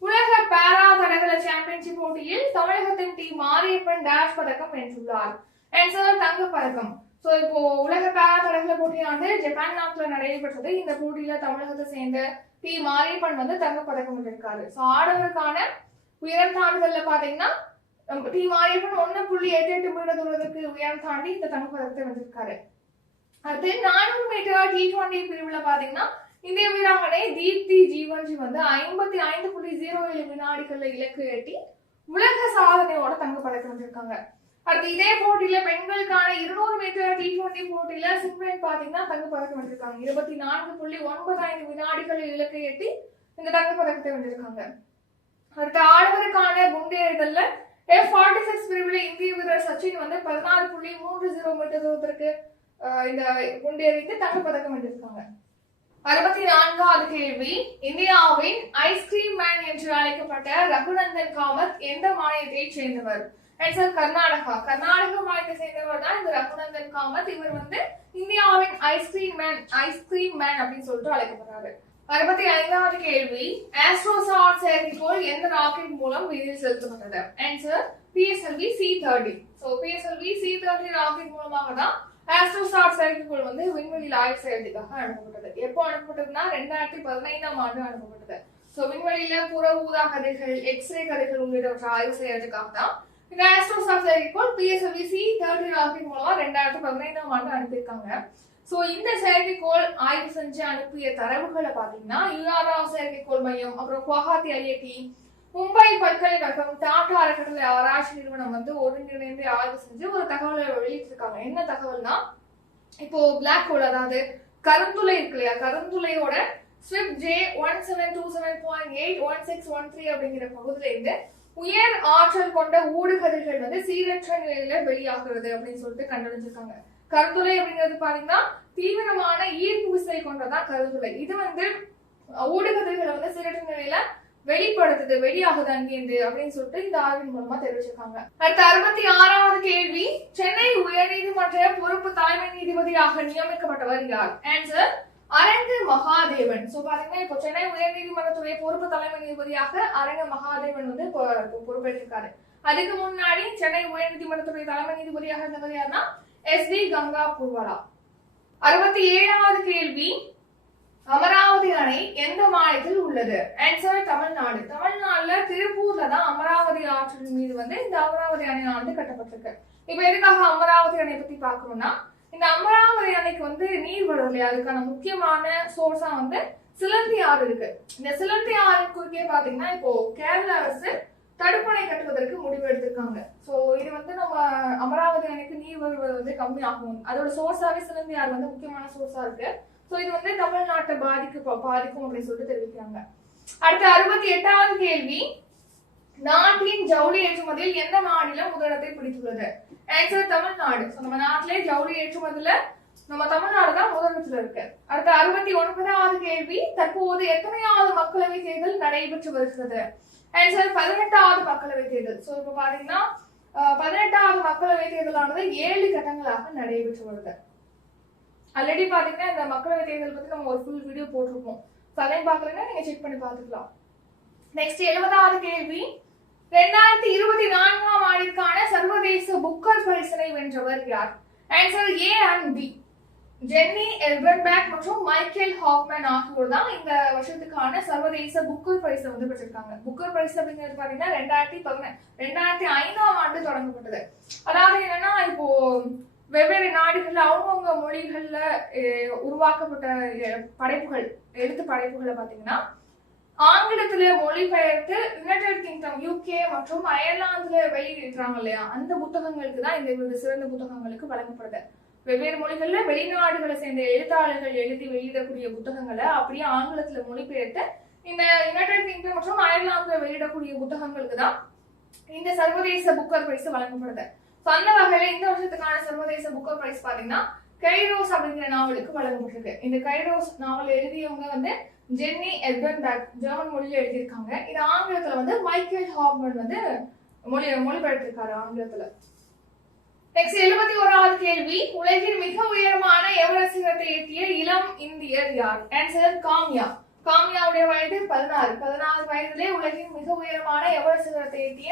உலக பாரா தடகள சாம்பியன்ஷிப் போட்டியில் தமிழகத்தின் டி மாரியப்பன் டேஷ் பதக்கம் வென்றுள்ளார். ஆன்சர் தங்க பதக்கம். சோ இப்போ உலக பாரா தடகள போட்டியானது ஜப்பான் நாட்டுல நடைபெற்றது. இந்த போட்டியில தமிழகத்தை சேர்ந்த டி மாரியப்பன் வந்து தங்க பதக்கம் வென்றிருக்காரு. சோ ஆடவருக்கான உயரம் தாண்டுதல்ல பாத்தீங்கன்னா டி மாரியப்பன் 1.88 மீட்டர் தூரத்துக்கு உயரம் தாண்டி இந்த தங்க பதக்கத்தை வென்றிருக்காரு. அடுத்து 400 மீட்டர் T20 பிரிவுல பாத்தீங்கன்னா இந்திய வீராங்கனை தீப்தி ஜீவன்ஜி வந்து 55.07 வினாடிகள்ல இலக்கு எட்டி உலக சாதனையோட தங்க பதக்கம் வென்றிருக்காங்க. அடுத்து இதே போட்டியில பெண்களுக்கான 200 மீட்டர் T20 போட்டியில சிம்ரன் பாத்தீங்கன்னா தங்க பதக்கம் வென்றிருக்காங்க. 24.95 வினாடிகளில் இலக்கை எட்டி இந்த தங்க பதக்கத்தை வென்றிருக்காங்க. அடுத்து ஆடவருக்கான குண்டெறிதல்ல F46 பிரிவுல இந்திய வீரர் சச்சின் வந்து 14.30 மீட்டர் தூரத்திற்கு இந்த குண்டெறிந்து தங்க பதக்கம் வென்றிருக்காங்க. 64வது கேள்வி, இந்தியாவின் ஐஸ்கிரீம் மேன் என்று அழைக்கப்பட்ட ரகுநந்தன் காமத் எந்த மாநிலத்தை சேர்ந்தவர்? ஆன்சர் கர்நாடகா. கர்நாடக மாநிலத்தை சேர்ந்தவர் தான் இந்த ரகுநந்தன் காமத். இவர் வந்து இந்தியாவின் ஐஸ்கிரீம் மேன் அப்படின்னு சொல்லிட்டு அழைக்கப்படுறாரு. 65வது கேள்வி, ஆஸ்ட்ரோசாட் செயற்கைக்கோள் எந்த ராக்கெட் மூலம் விண்ணில் செலுத்தப்பட்டது? Answer PSLV C30. PSLV C30 rocket மூலமாக தான் ஆஸ்ட்ரோசாட் செயற்கைக்கோள் வந்து விண்வெளியில் ஆய்வு செய்யறதுக்காக அனுப்பப்பட்டது. எப்போ அனுப்பப்பட்டதுன்னா 2015ஆம் ஆண்டு அனுப்பப்பட்டது. விண்வெளியில புற ஊதா கதிர்கள், எக்ஸ்ரே கதிர்கள் உள்ளிட்டவற்றை ஆய்வு செய்யறதுக்காக தான் இந்த ஆஸ்ட்ரோசாட் செயற்கைக்கோள் PSLV C30 ராக்கெட் மூலமா 2015ஆம் ஆண்டு அனுப்பியிருக்காங்க. இந்த செயற்கைக்கோள் ஆய்வு செஞ்சு அனுப்பிய தரவுகளை பாத்தீங்கன்னா URA செயற்கைக்கோள் மையம், அப்புறம் குவஹாத்தி IIT, மும்பை பல்கலைக்கழகம், டாடா அறக்கட்டளை ஆராய்ச்சி நிறுவனம் வந்து ஒருங்கிணைந்து ஆய்வு செஞ்சு ஒரு தகவலை வெளியிட்டிருக்காங்க. என்ன தகவல்னா, இப்போ பிளாக் ஹோல் அதாவது கருந்துளை இருக்கு இல்லையா, கருந்துளையோட SWIFT J1727.81613 அப்படிங்கிற பகுதியில இருந்து உயர் ஆற்றல் கொண்ட ஊடுகதிர்கள் வந்து சீரற்ற நிலையில வெளியாகிறது அப்படின்னு சொல்லிட்டு கண்டறிஞ்சிருக்காங்க. கருந்துளை அப்படிங்கிறது பாத்தீங்கன்னா தீவிரமான ஈர்ப்பு விசை கொண்டதான் கருந்துளை. இது வந்து ஊடுகதிர்களை வந்து சீரற்ற நிலையில வெளிப்படுத்துது, வெளியாகுது அங்கேருந்து அப்படின்னு சொல்லிட்டு இந்த ஆய்வின் மூலமா தெரிவிச்சிருக்காங்க. அடுத்த 66வது கேள்வி, சென்னை உயர்நீதிமன்ற பொறுப்பு தலைமை நீதிபதியாக நியமிக்கப்பட்டவர் யார்? ஆன்சர் அரங்க மகாதேவன். பாத்தீங்கன்னா இப்போ சென்னை உயர்நீதிமன்றத்துடைய பொறுப்பு தலைமை நீதிபதியாக அரங்க மகாதேவன் வந்து பொறுப்பேற்றிருக்காரு. அதுக்கு முன்னாடி சென்னை உயர்நீதிமன்றத்துடைய தலைமை நீதிபதியாக இருந்தவர் யாருன்னா SD கங்கா பூர்வலா. 67வது கேள்வி, அமராவதி அணை எந்த மாநிலத்தில் உள்ளது? ஆன்சர் தமிழ்நாடு. தமிழ்நாடுல திருப்பூர்ல தான் அமராவதி ஆற்றின் மீது வந்து இந்த அமராவதி அணையானது கட்டப்பட்டிருக்கு. இப்ப எதுக்காக அமராவதி அணை பத்தி பாக்கணும்னா, இந்த அமராவதி அணைக்கு வந்து நீர் வருது இல்லையா, அதுக்கான முக்கியமான சோர்ஸா வந்து சிலந்தி ஆறு இருக்கு. இந்த சிலந்தி ஆறு குறுக்கே பாத்தீங்கன்னா இப்போ கேரள அரசு தடுப்பணை கட்டுவதற்கு முடிவு எடுத்திருக்காங்க. சோ இது வந்து நம்ம அமராவதி அணைக்கு நீர் வருவது வந்து கம்மியாகும். அதோட சோர்ஸாவே சிலந்தியார் வந்து முக்கியமான சோர்ஸா இருக்கு. சோ இது வந்து தமிழ்நாட்டை பாதிக்கும் அப்படின்னு சொல்லிட்டு தெரிவிக்கிறாங்க. அடுத்த 68வது கேள்வி, நாட்டின் ஜவுளி ஏற்றுமதியில் எந்த மாநிலம் முதலிடத்தை பிடித்துள்ளது? ஆன்சர் தமிழ்நாடு. நம்ம நாட்டிலே ஜவுளி ஏற்றுமதியில நம்ம தமிழ்நாடு தான் முதலிடத்துல இருக்கு. அடுத்த 69வது கேள்வி, தற்போது எத்தனையாவது மக்களவை தேர்தல் நடைபெற்று வருகிறது? ஆன்சர் 18வது மக்களவை தேர்தல். சோ இப்ப பாத்தீங்கன்னா 18வது மக்களவை தேர்தலானது 7 கட்டங்களாக நடைபெற்று வருது. ஆல்ரெடி பாத்தீங்கன்னா இந்த மக்களவை தேர்தல் பத்தி நம்ம ஒரு ஃபுல் வீடியோ போட்டிருப்போம். அதையும் பாக்குறீங்கன்னா நீங்க செக் பண்ணி பாத்துக்கலாம். நெக்ஸ்ட் 70வது கேள்வி, 2024ஆம் ஆண்டிற்கான சர்வதேச புக்கர் பரிசினை வென்றவர் யார்? Answer A and B. Jenny Erpenbeck மற்றும் மைக்கேல் ஹாஃப்மேன் ஆகியோர் தான் இந்த வருஷத்துக்கான சர்வதேச புக்கர் பரிசை வந்து பெற்றிருக்காங்க. புக்கர் பரிசு அப்படிங்கிறது பாத்தீங்கன்னா 2005ஆம் ஆண்டு தொடங்கப்பட்டது. அதாவது என்னன்னா, இப்போ வெவ்வேறு நாடுகள்ல அவங்கவுங்க மொழிகள்ல உருவாக்கப்பட்ட படைப்புகள், எழுத்து படைப்புகளை பாத்தீங்கன்னா ஆங்கிலத்துல மொழிபெயர்த்து யுனைடெட் கிங்டம், யூகே மற்றும் அயர்லாந்துல வெளியிடுறாங்க இல்லையா, அந்த புத்தகங்களுக்கு தான் இந்த சிறந்த புத்தகங்களுக்கு வழங்கப்படுது. வெவ்வேறு மொழிகள்ல வெளிநாடுகளை சேர்ந்த எழுத்தாளர்கள் எழுதி வெளியிடக்கூடிய புத்தகங்களை அப்படியே ஆங்கிலத்துல மொழிபெயர்த்து இந்த யுனைடெட் கிங்டம் மற்றும் அயர்லாந்துல வெளியிடக்கூடிய புத்தகங்களுக்கு தான் இந்த சர்வதேச புக்கர் பரிசு வழங்கப்படுது. அந்த வகையில இந்த வருஷத்துக்கான சர்வதேச புக்கர் பிரைஸ் பாத்தீங்கன்னா கைரோஸ் அப்படிங்கிற நாவலுக்கு வழங்கப்பட்டிருக்கு. இந்த கைரோஸ் நாவல் எழுதியவங்க வந்து ஜென்னி எல்பர்பேக், ஜெர்மன் மொழியில எழுதியிருக்காங்க. இது ஆங்கிலத்துல வந்து மைக்கேல் ஹாஃப்மேன் வந்து மொழிபெயர்த்திருக்காரு ஆங்கிலத்துல. நெக்ஸ்ட் 71வது கேள்வி, உலகின் மிக உயரமான எவரெஸ்ட் சிகரத்தை எட்டிய இளம் இந்தியர் யார்? ஆன்சர் காம்யா. காம்யாவுடைய வயது 16 வயதிலே உலகின் மிக உயரமான எவரெஸ்ட் சிகரத்தை எட்டிய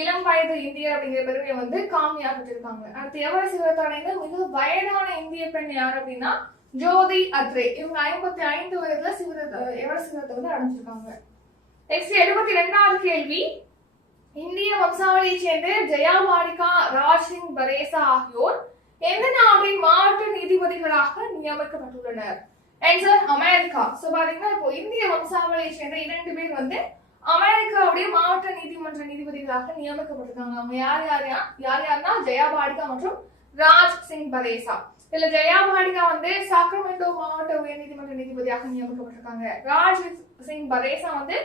இளம் வயது இந்தியர் அப்படிங்கிற பெருமையை வந்து காமியா பெற்றிருக்காங்க. அடுத்து எவரெஸ்ட் சிகரத்தை அடைந்த மிக வயதான இந்திய பெண் யார் அப்படின்னா ஜோதி அத்ரே. இவங்க 55 வயதுல எவரெஸ்ட் சிகரத்தை வந்து அடைஞ்சிருக்காங்க. நெக்ஸ்ட் 72வது கேள்வி, இந்திய வம்சாவளியை சேர்ந்த ஜெயா பாடிகா, ராஜ் சிங் பரேசா ஆகியோர் எந்த நாட்டின் மாவட்ட நீதிபதிகளாக நியமிக்கப்பட்டுள்ளனர்? Answer America. சோ பாத்தீங்கன்னா இப்போ இந்திய வம்சாவளியை சேர்ந்த 2 பேர் வந்து அமெரிக்காவுடைய மாவட்ட நீதிமன்ற நீதிபதிகளாக நியமிக்கப்பட்டிருக்காங்க. அவங்க யாருன்னா ஜெயா பாடிகா மற்றும் ராஜ் சிங் பரேசா. இதுல ஜெயா பாடிகா வந்து சாக்ரமெண்டோ மாவட்ட உயர் நீதிமன்ற நீதிபதியாக நியமிக்கப்பட்டிருக்காங்க. ராஜ் சிங் பரேசா வந்து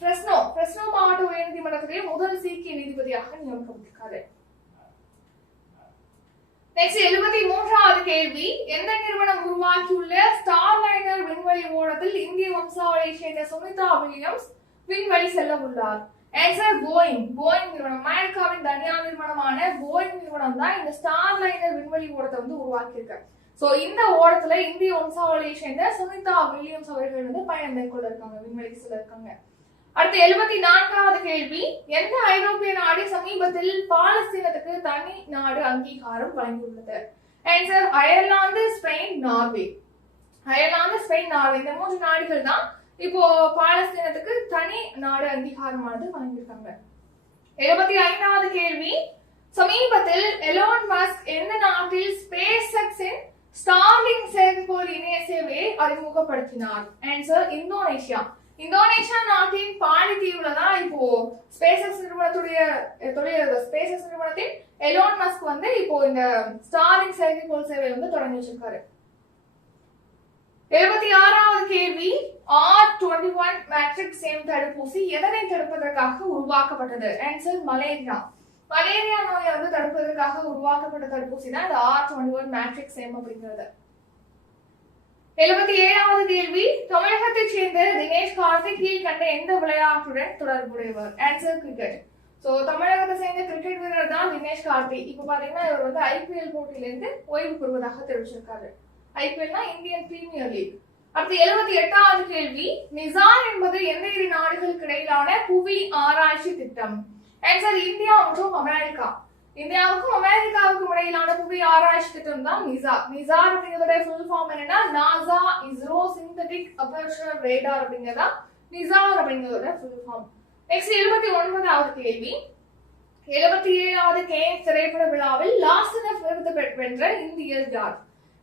ஃப்ரெஸ்னோ மாவட்ட உயர் நீதிமன்றத்திலேயே முதல் சீக்கிய நீதிபதியாக நியமிக்கப்பட்டிருக்காரு. நெக்ஸ்ட் 73வது கேள்வி, எந்த நிறுவனம் உருவாக்கியுள்ள ஸ்டார்லைனர் விண்வெளி ஓடத்தில் இந்திய வம்சாவளியை சேர்ந்த சுனிதா வில்லியம்ஸ் விண்வெளி செல்ல உள்ளார்? Answer Boeing. போயிங் நிறுவனம், அமெரிக்காவின் தனியார் நிறுவனமான போயிங் நிறுவனம் தான் இந்த ஸ்டார்லைனர் விண்வெளி ஓடத்தை வந்து உருவாக்கியிருக்கு. சோ இந்த ஓடத்துல இந்திய வம்சாவளியை சேர்ந்த சுனிதா வில்லியம்ஸ் அவர்கள் வந்து பயணம் மேற்கொள்ள இருக்காங்க, விண்வெளிக்கு செல்ல இருக்காங்க. அடுத்து 74வது கேள்வி, எந்த ஐரோப்பிய நாடு சமீபத்தில் பாலஸ்தீனத்துக்கு தனி நாடு அங்கீகாரம் வழங்கியுள்ளது? Answer Ireland, Spain, Norway. Ireland, Spain, Norway இந்த 3 நாடுகள் தான் இப்போ பாலஸ்தீனத்துக்கு தனி நாடு அங்கீகாரமானது வழங்கியிருக்காங்க. 75வது கேள்வி, சமீபத்தில் எலான் மஸ்க் எந்த நாட்டில் ஸ்பேஸ் எக்ஸின் ஸ்டார்லிங்க் செயற்கைக்கோள் இணைய சேவையை அறிமுகப்படுத்தினார்? Answer Indonesia. இந்தோனேஷியா நாட்டின் பாலி தீவுல தான் இப்போ ஸ்பேஸ் எக்ஸ் நிறுவனத்தின் எலான் மஸ்க் வந்து இப்போ இந்த ஸ்டார்லிங்க் செயற்கைக்கோள் சேவை வந்து தொடங்கி வச்சிருக்காரு. 76வது கேள்வி, R21 மேட்ரிக்ஸ் சேம் தடுப்பூசி எதனை தடுப்பதற்காக உருவாக்கப்பட்டது? Answer malaria. மலேரியா நோயை வந்து தடுப்பதற்காக உருவாக்கப்பட்ட தடுப்பூசி தான் இந்த R21 மேட்ரிக்ஸ் சேம் அப்படிங்கிறது. 77வது கேள்வி, தமிழகத்தை சேர்ந்த தினேஷ் கார்த்திக் கீழ்கண்ட எந்த விளையாட்டுடன் தொடர்புடையவர்? Answer cricket. சோ தமிழகத்தை சேர்ந்த கிரிக்கெட் வீரர் தான் தினேஷ் கார்த்திக். இப்ப பாத்தீங்கன்னா இவர் வந்து IPL போட்டியிலிருந்து ஓய்வு பெறுவதாக தெரிவிச்சிருக்காரு. IPLனா இந்தியன் பிரீமியர் லீக். அடுத்து 78வது கேள்வி, நிசார் என்பது எந்த 2 நாடுகளுக்கு இடையிலான புவி ஆராய்ச்சி திட்டம்? ஆன்சர் இந்தியா மற்றும் அமெரிக்கா. இந்தியாவுக்கும் அமெரிக்காவுக்கும் இடையிலான புவி ஆராய்ச்சி திட்டம் தான் நிசார். நிசார் அப்படிங்கிறதோட ஃபுல் ஃபார்ம் என்னன்னா NASA ISRO synthetic aperture radar அப்படிங்கிறதா நிசார் அப்படிங்கிறதோட ஃபுல் ஃபார்ம். நெக்ஸ்ட் 79வது கேள்வி, 77வது கேன்ஸ் திரைப்பட விழாவில் லாஸ்ட் விருது வென்ற இந்தியர் யார்?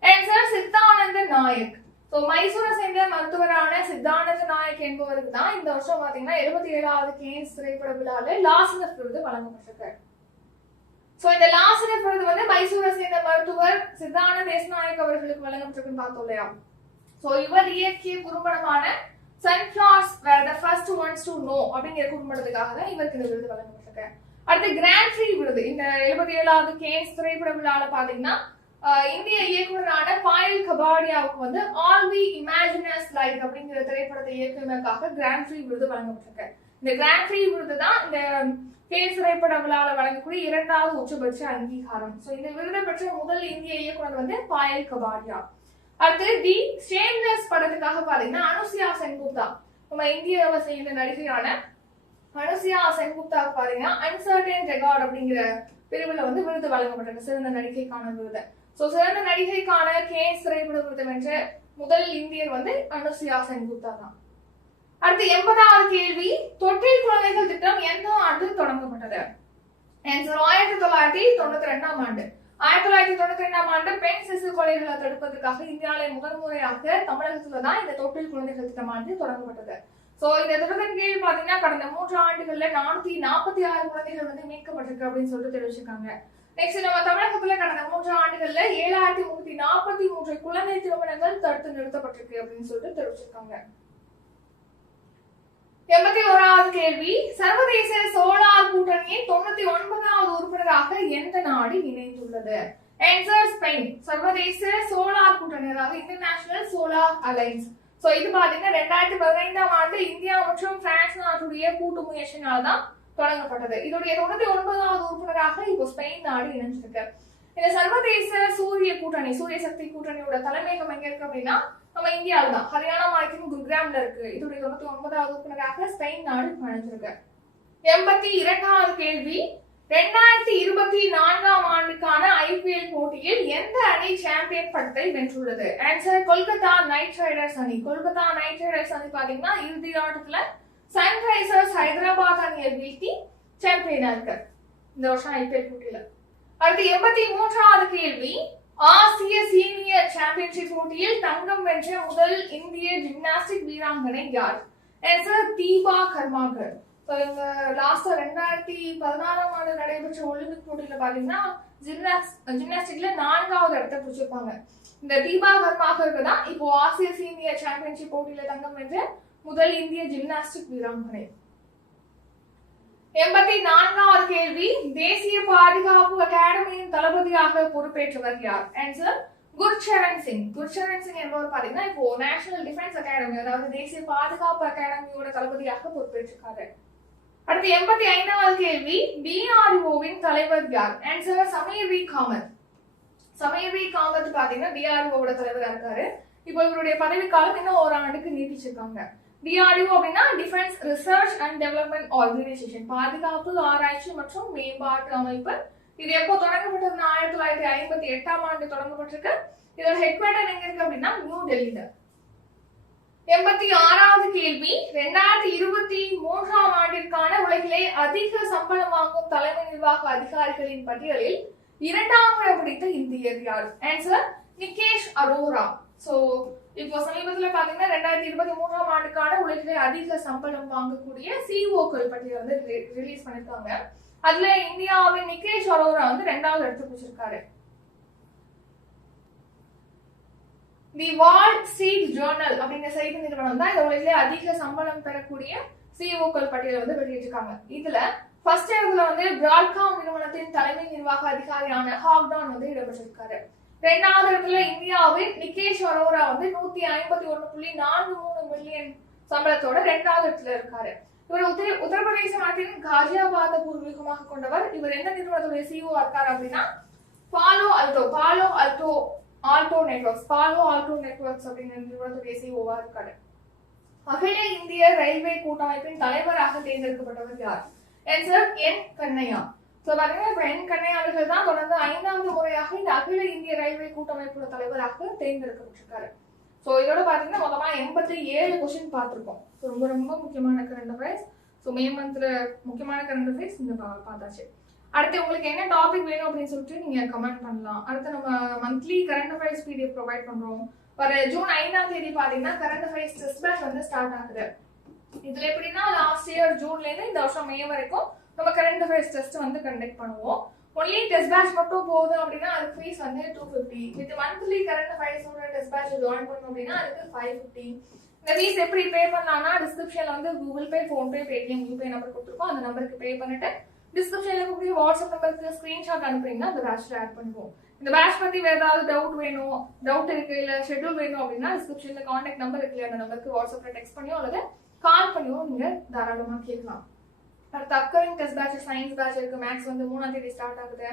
ஆன்சர் சித்தானந்த நாயக். சோ மைசூரை சேர்ந்த மருத்துவரான சித்தானந்த நாயக் என்பவருக்கு தான் இந்த வருஷம் பாத்தீங்கன்னா 77வது கேன்ஸ் திரைப்பட விழால லாசரஸ் விருது வழங்கப்பட்டிருக்கு. சோ இந்த லாசரஸ் விருது வந்து மைசூரை சேர்ந்த மருத்துவர் சித்தானந்த தேசநாயக் அவர்களுக்கு வழங்கப்பட்டிருக்குன்னு பார்த்தோம் இல்லையா. சோ இவர் இயக்கிய குறும்படமான Sunflowers were the first ones to know அப்படிங்கிற குறும்படத்துக்காக தான் இவருக்கு இந்த விருது வழங்கப்பட்டிருக்கு. அடுத்து கிராண்ட் ப்ரீ விருது இந்த 77வது கேன்ஸ் திரைப்பட விழால பாத்தீங்கன்னா இந்திய இயக்குனரான பாயல் கபாடியாவுக்கு வந்து ஆல் வி இமேஜினஸ் லைக் அப்படிங்கிற திரைப்படத்தை இயக்குனருக்காக கிராண்ட் ப்ரீ விருது வழங்கப்பட்டிருக்கு. இந்த கிராண்ட் ப்ரீ விருது தான் இந்த கேன்ஸ் திரைப்பட விழால வழங்கக்கூடிய 2வது உச்சபட்ச அங்கீகாரம். சோ இந்த விருதை பெற்ற முதல் இந்திய இயக்குனர் வந்து பாயல் கபாடியா. அடுத்து தி ஷேம்லெஸ் படத்துக்காக பாத்தீங்கன்னா அனுசியா சென்குப்தா, நம்ம இந்தியாவை சேர்ந்த நடிகையான அனுசியா சென்குப்தாவுக்கு பாத்தீங்கன்னா அன்சர்டன் ரெகார்ட் அப்படிங்கிற பிரிவுல வந்து விருது வழங்கப்பட்டது, சிறந்த நடிகைக்கான விருது. சோ சிறந்த நடிகைக்கான கேன்ஸ் திரைப்பட விருது வென்ற முதல் இந்தியர் வந்து அனுசியா சென்குப்தா தான். அடுத்து 80வது கேள்வி, தொட்டில் குழந்தைகள் திட்டம் எந்த ஆண்டு தொடங்கப்பட்டது? 1992ஆம் ஆண்டு. 1992ஆம் ஆண்டு பெண் சிசு கொலைகளை தடுப்பதற்காக இந்தியாவில முதல் முறையாக தமிழகத்துலதான் இந்த தொட்டில் குழந்தைகள் திட்டமானது தொடங்கப்பட்டது. சோ இந்த திட்டத்தின் கீழ் பாத்தீங்கன்னா கடந்த 3 ஆண்டுகள்ல 446 குழந்தைகள் வந்து மீட்கப்பட்டிருக்கு அப்படின்னு சொல்லிட்டு தெரிவிச்சிருக்காங்க. நெக்ஸ்ட் நம்ம தமிழகத்துல கடந்த 3 ஆண்டுகள்ல 7343 குழந்தை திருமணங்கள் தடுத்து நிறுத்தப்பட்டிருக்கு அப்படின்னு சொல்லிட்டு தெரிவிச்சிருக்காங்க. 81வது கேள்வி, சர்வதேச சோலார் கூட்டணியின் 99வது உறுப்பினராக எந்த நாடு இணைந்துள்ளது? Answer Spain. சர்வதேச சோலார் கூட்டணி அதாவது இன்டர்நேஷனல் சோலார் அலைன்ஸ். சோ இது பாத்தீங்கன்னா 2015ஆம் ஆண்டு இந்தியா மற்றும் பிரான்ஸ் நாட்டுடைய கூட்டு முயற்சியால தான் தொடங்கப்பட்டது. இதோடைய 99வது உறுப்பினராக இப்போ ஸ்பெயின் நாடு இணைஞ்சிருக்கு. இந்த சர்வதேச சூரிய கூட்டணி, சூரிய சக்தி கூட்டணியோட தலைமையகம் எங்க இருக்கு அப்படின்னா நம்ம இந்தியாவில தான், ஹரியானா மாநிலத்தின் குர்கிராம்ல இருக்கு. இதோடைய 99வது உறுப்பினராக ஸ்பெயின் நாடு இணைஞ்சிருக்கு. 82வது கேள்வி, 2024ஆம் ஆண்டுக்கான ஐபிஎல் போட்டியில் எந்த அணி சாம்பியன் பட்டத்தை வென்றுள்ளது? ஆன்சர் கொல்கத்தா நைட் ரைடர்ஸ் அணி. கொல்கத்தா நைட் ரைடர்ஸ் அணி பாத்தீங்கன்னா இறுதி ஆட்டத்துல சன்ரைசர்ஸ் ஹைதராபாத் அணியை வீழ்த்தி சாம்பியனா இருக்கு இந்த வருஷம் ஐபிஎல் போட்டியில. அடுத்து 83வது கேள்வி, ஆசிய சீனியர் சாம்பியன்ஷிப் போட்டியில் தங்கம் வென்ற முதல் இந்திய ஜிம்னாஸ்டிக் வீராங்கனை யார்? ஆன்சர் தீபா கர்மாகர். லாஸ்ட் 2016ஆம் ஆண்டு நடைபெற்ற ஒலிம்பிக் போட்டியில பாத்தீங்கன்னா ஜிம்னாஸ்டிக்ல 4வது இடத்தை பிடிச்சிருப்பாங்க. இந்த தீபா கர்மாகருக்கு தான் இப்போ ஆசிய சீனியர் சாம்பியன்ஷிப் போட்டியில தங்கம் வென்ற முதல் இந்திய ஜிம்னாஸ்டிக் வீராங்கனை. 84வது கேள்வி, தேசிய பாதுகாப்பு அகாடமியின் தளபதியாக பொறுப்பேற்றவர் யார்? ஆன்சர் குர்சரன் சிங். குர்சரன் சிங் என்பவர் பாத்தீங்கன்னா இப்போ நேஷனல் டிஃபென்ஸ் அகாடமி அதாவது தேசிய பாதுகாப்பு அகாடமியோட தளபதியாக பொறுப்பேற்றிருக்காரு. அடுத்து 85வது கேள்வி, டிஆர்டிஓவின் தலைவர் யார்? Answer Sameer V Kamath. Sameer V Kamath பாத்தீங்கன்னா டிஆர்டிஓவோட தலைவரா இருக்காரு. இப்போ இவருடைய பதவிக்காலம் இன்னும் 1 ஆண்டுக்கு நீட்டிச்சிருக்காங்க. டிஆர்டிஓ அப்படின்னா defence research and development organisation, பாதுகாப்பு ஆராய்ச்சி மற்றும் மேம்பாட்டு அமைப்பு. இது எப்போ தொடங்கப்பட்டதுன்னா 1958ஆம் ஆண்டு தொடங்கப்பட்டிருக்கு. இதோட ஹெட் குவார்ட்டர் எங்க இருக்கு அப்படின்னா நியூ டெல்லியில. 86வது கேள்வி, 2023ஆம் ஆண்டிற்கான உலகிலே அதிக சம்பளம் வாங்கும் தலைமை நிர்வாக அதிகாரிகளின் பட்டியலில் 2ஆம் இடம் பிடித்த இந்தியர் யார்? ஆன்சர் நிகேஷ் அரோரா. சோ இப்போ சமீபத்துல பாத்தீங்கன்னா 2023ஆம் ஆண்டுக்கான உலகிலே அதிக சம்பளம் வாங்கக்கூடிய சிஓக்கள் பட்டியலை வந்து ரிலீஸ் பண்ணிருக்காங்க. அதுல இந்தியாவின் நிகேஷ் அரோரா வந்து 2வது இடத்தை பிடிச்சிருக்காரு. தி வால் ஸ்ட்ரீட் ஜர்னல் அப்படிங்கிற செய்தி நிறுவனம் தான் இந்த உலகிலே அதிக சம்பளம் பெறக்கூடிய சிஓக்கள் பட்டியலை வந்து வெளியிட்டிருக்காங்க. இதுல ஃபர்ஸ்ட் இடத்துல வந்து பிராட்காம் நிறுவனத்தின் தலைமை நிர்வாக அதிகாரியான ஹாக்டான் வந்து இடம்பெற்றிருக்காரு. 2வது இடத்துல இந்தியாவின் நிகேஷ் அரோரா வந்து 151.43 மில்லியன் சம்பளத்தோட 2வது இடத்துல இருக்காரு. இவர் உத்தரப்பிரதேச நாட்டின் காஜியாபாத் பூர்வீகமாக கொண்டவர். இவர் எந்த நிறுவனத்துடைய சிஓ இருக்காரு அப்படின்னா பாலோ ஆல்டோ நெட்வொர்க்ஸ் அப்படிங்கிற நிறுவனத்துடைய சிஓவா இருக்காரு. அகில இந்திய ரயில்வே கூட்டமைப்பின் தலைவராக தேர்ந்தெடுக்கப்பட்டவர் யார்? ஆன்சர் என் கண்ணையா. சோ பாத்தீங்கன்னா இப்ப என் கண்ணையா அவர்கள் தான் தொடர்ந்து 5வது முறையாக இந்த அகில இந்திய ரயில்வே கூட்டமைப்போட தலைவராக தேர்ந்தெடுக்கப்பட்டிருக்காரு. சோ இதோட பாத்தீங்கன்னா மொத்தமா 87 கொஸ்டின் பார்த்திருக்கோம். ரொம்ப ரொம்ப முக்கியமான கரண்ட் அஃபேர்ஸ். சோ மே மந்த்ல முக்கியமான கரண்ட் அஃபேர்ஸ் இந்த பார்த்தாச்சு. அடுத்து உங்களுக்கு என்ன டாபிக் வேணும் அப்படின்னு சொல்லிட்டு நீங்க கமெண்ட் பண்ணலாம். அடுத்து நம்ம monthly current affairs PDF provide பண்றோம். வர ஜூன் 5ஆம் தேதி பாத்தீங்கன்னா கரண்ட் அஃபேர்ஸ் டெஸ்ட் பேட்ச் வந்து ஸ்டார்ட் ஆகுது. இதுல எப்படின்னா லாஸ்ட் இயர் ஜூன்ல இருந்து இந்த வருஷம் மே வரைக்கும் நம்ம கரண்ட் அஃபேர்ஸ் டெஸ்ட் வந்து கண்டக்ட் பண்ணுவோம். ஒன்லி டெஸ்ட் பேட்ச் மட்டும் போகுது அப்படின்னா அதுக்கு ஃபீஸ் வந்து 250. வித் மந்த்லி கரண்ட் அஃபேர்ஸோட டெஸ்ட் பேட்ச் ஜாயின் பண்ணணும் அப்படின்னா அதுக்கு 550. இந்த ஃபீஸ் எப்படி பே பண்ணலாம்னா டிஸ்கிரிப்ஷன்ல வந்து Google Pay, PhonePe, Paytm, UPI number கொடுத்துருக்கோம். அந்த நம்பருக்கு பே பண்ணிட்டு டிஸ்கிரிப்ஷன்ல இருக்கக்கூடிய வாட்ஸ்அப் நம்பருக்கு ஸ்கிரீன்ஷாட் அனுப்புறீங்கன்னா அந்த பேட்ச்ல ஆட் பண்ணுவோம். இந்த பேட்ச் பத்தி வேற ஏதாவது டவுட் இருக்கு இல்ல ஷெட்யூல் வேணும் அப்படின்னா டிஸ்கிரிப்ஷன்ல கான்டாக்ட் நம்பர் இருக்கு, அந்த நம்பருக்கு வாட்ஸ்அப்ல டெக்ஸ்ட் பண்ணியோ அல்லது கால் பண்ணியோ நீங்க தாராளமா கேட்கலாம். அடுத்து upcoming test batch science batch இருக்கு. மேக்ஸ் வந்து 3ஆம் தேதி ஸ்டார்ட் ஆகுது.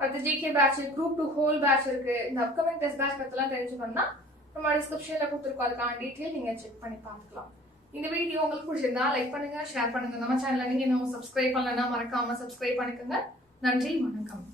அடுத்து GK batch, group 2 whole batch இருக்கு. இந்த அப்கமிங் டெஸ்ட் பேட்ச் பத்திலாம் தெரிஞ்சுக்கணும்னா நம்ம டிஸ்கிரிப்ஷன்ல கொடுத்துருக்கோம், அதுக்கான டீட்டெயில் நீங்க செக் பண்ணி பார்த்துக்கலாம். இந்த வீடியோ உங்களுக்கு பிடிச்சிருந்தா லைக் பண்ணுங்க, ஷேர் பண்ணுங்க. நம்ம சேனலை நீங்க இன்னும் சப்ஸ்கிரைப் பண்ணலன்னா மறக்காம சப்ஸ்கிரைப் பண்ணிக்கோங்க. நன்றி, வணக்கம்.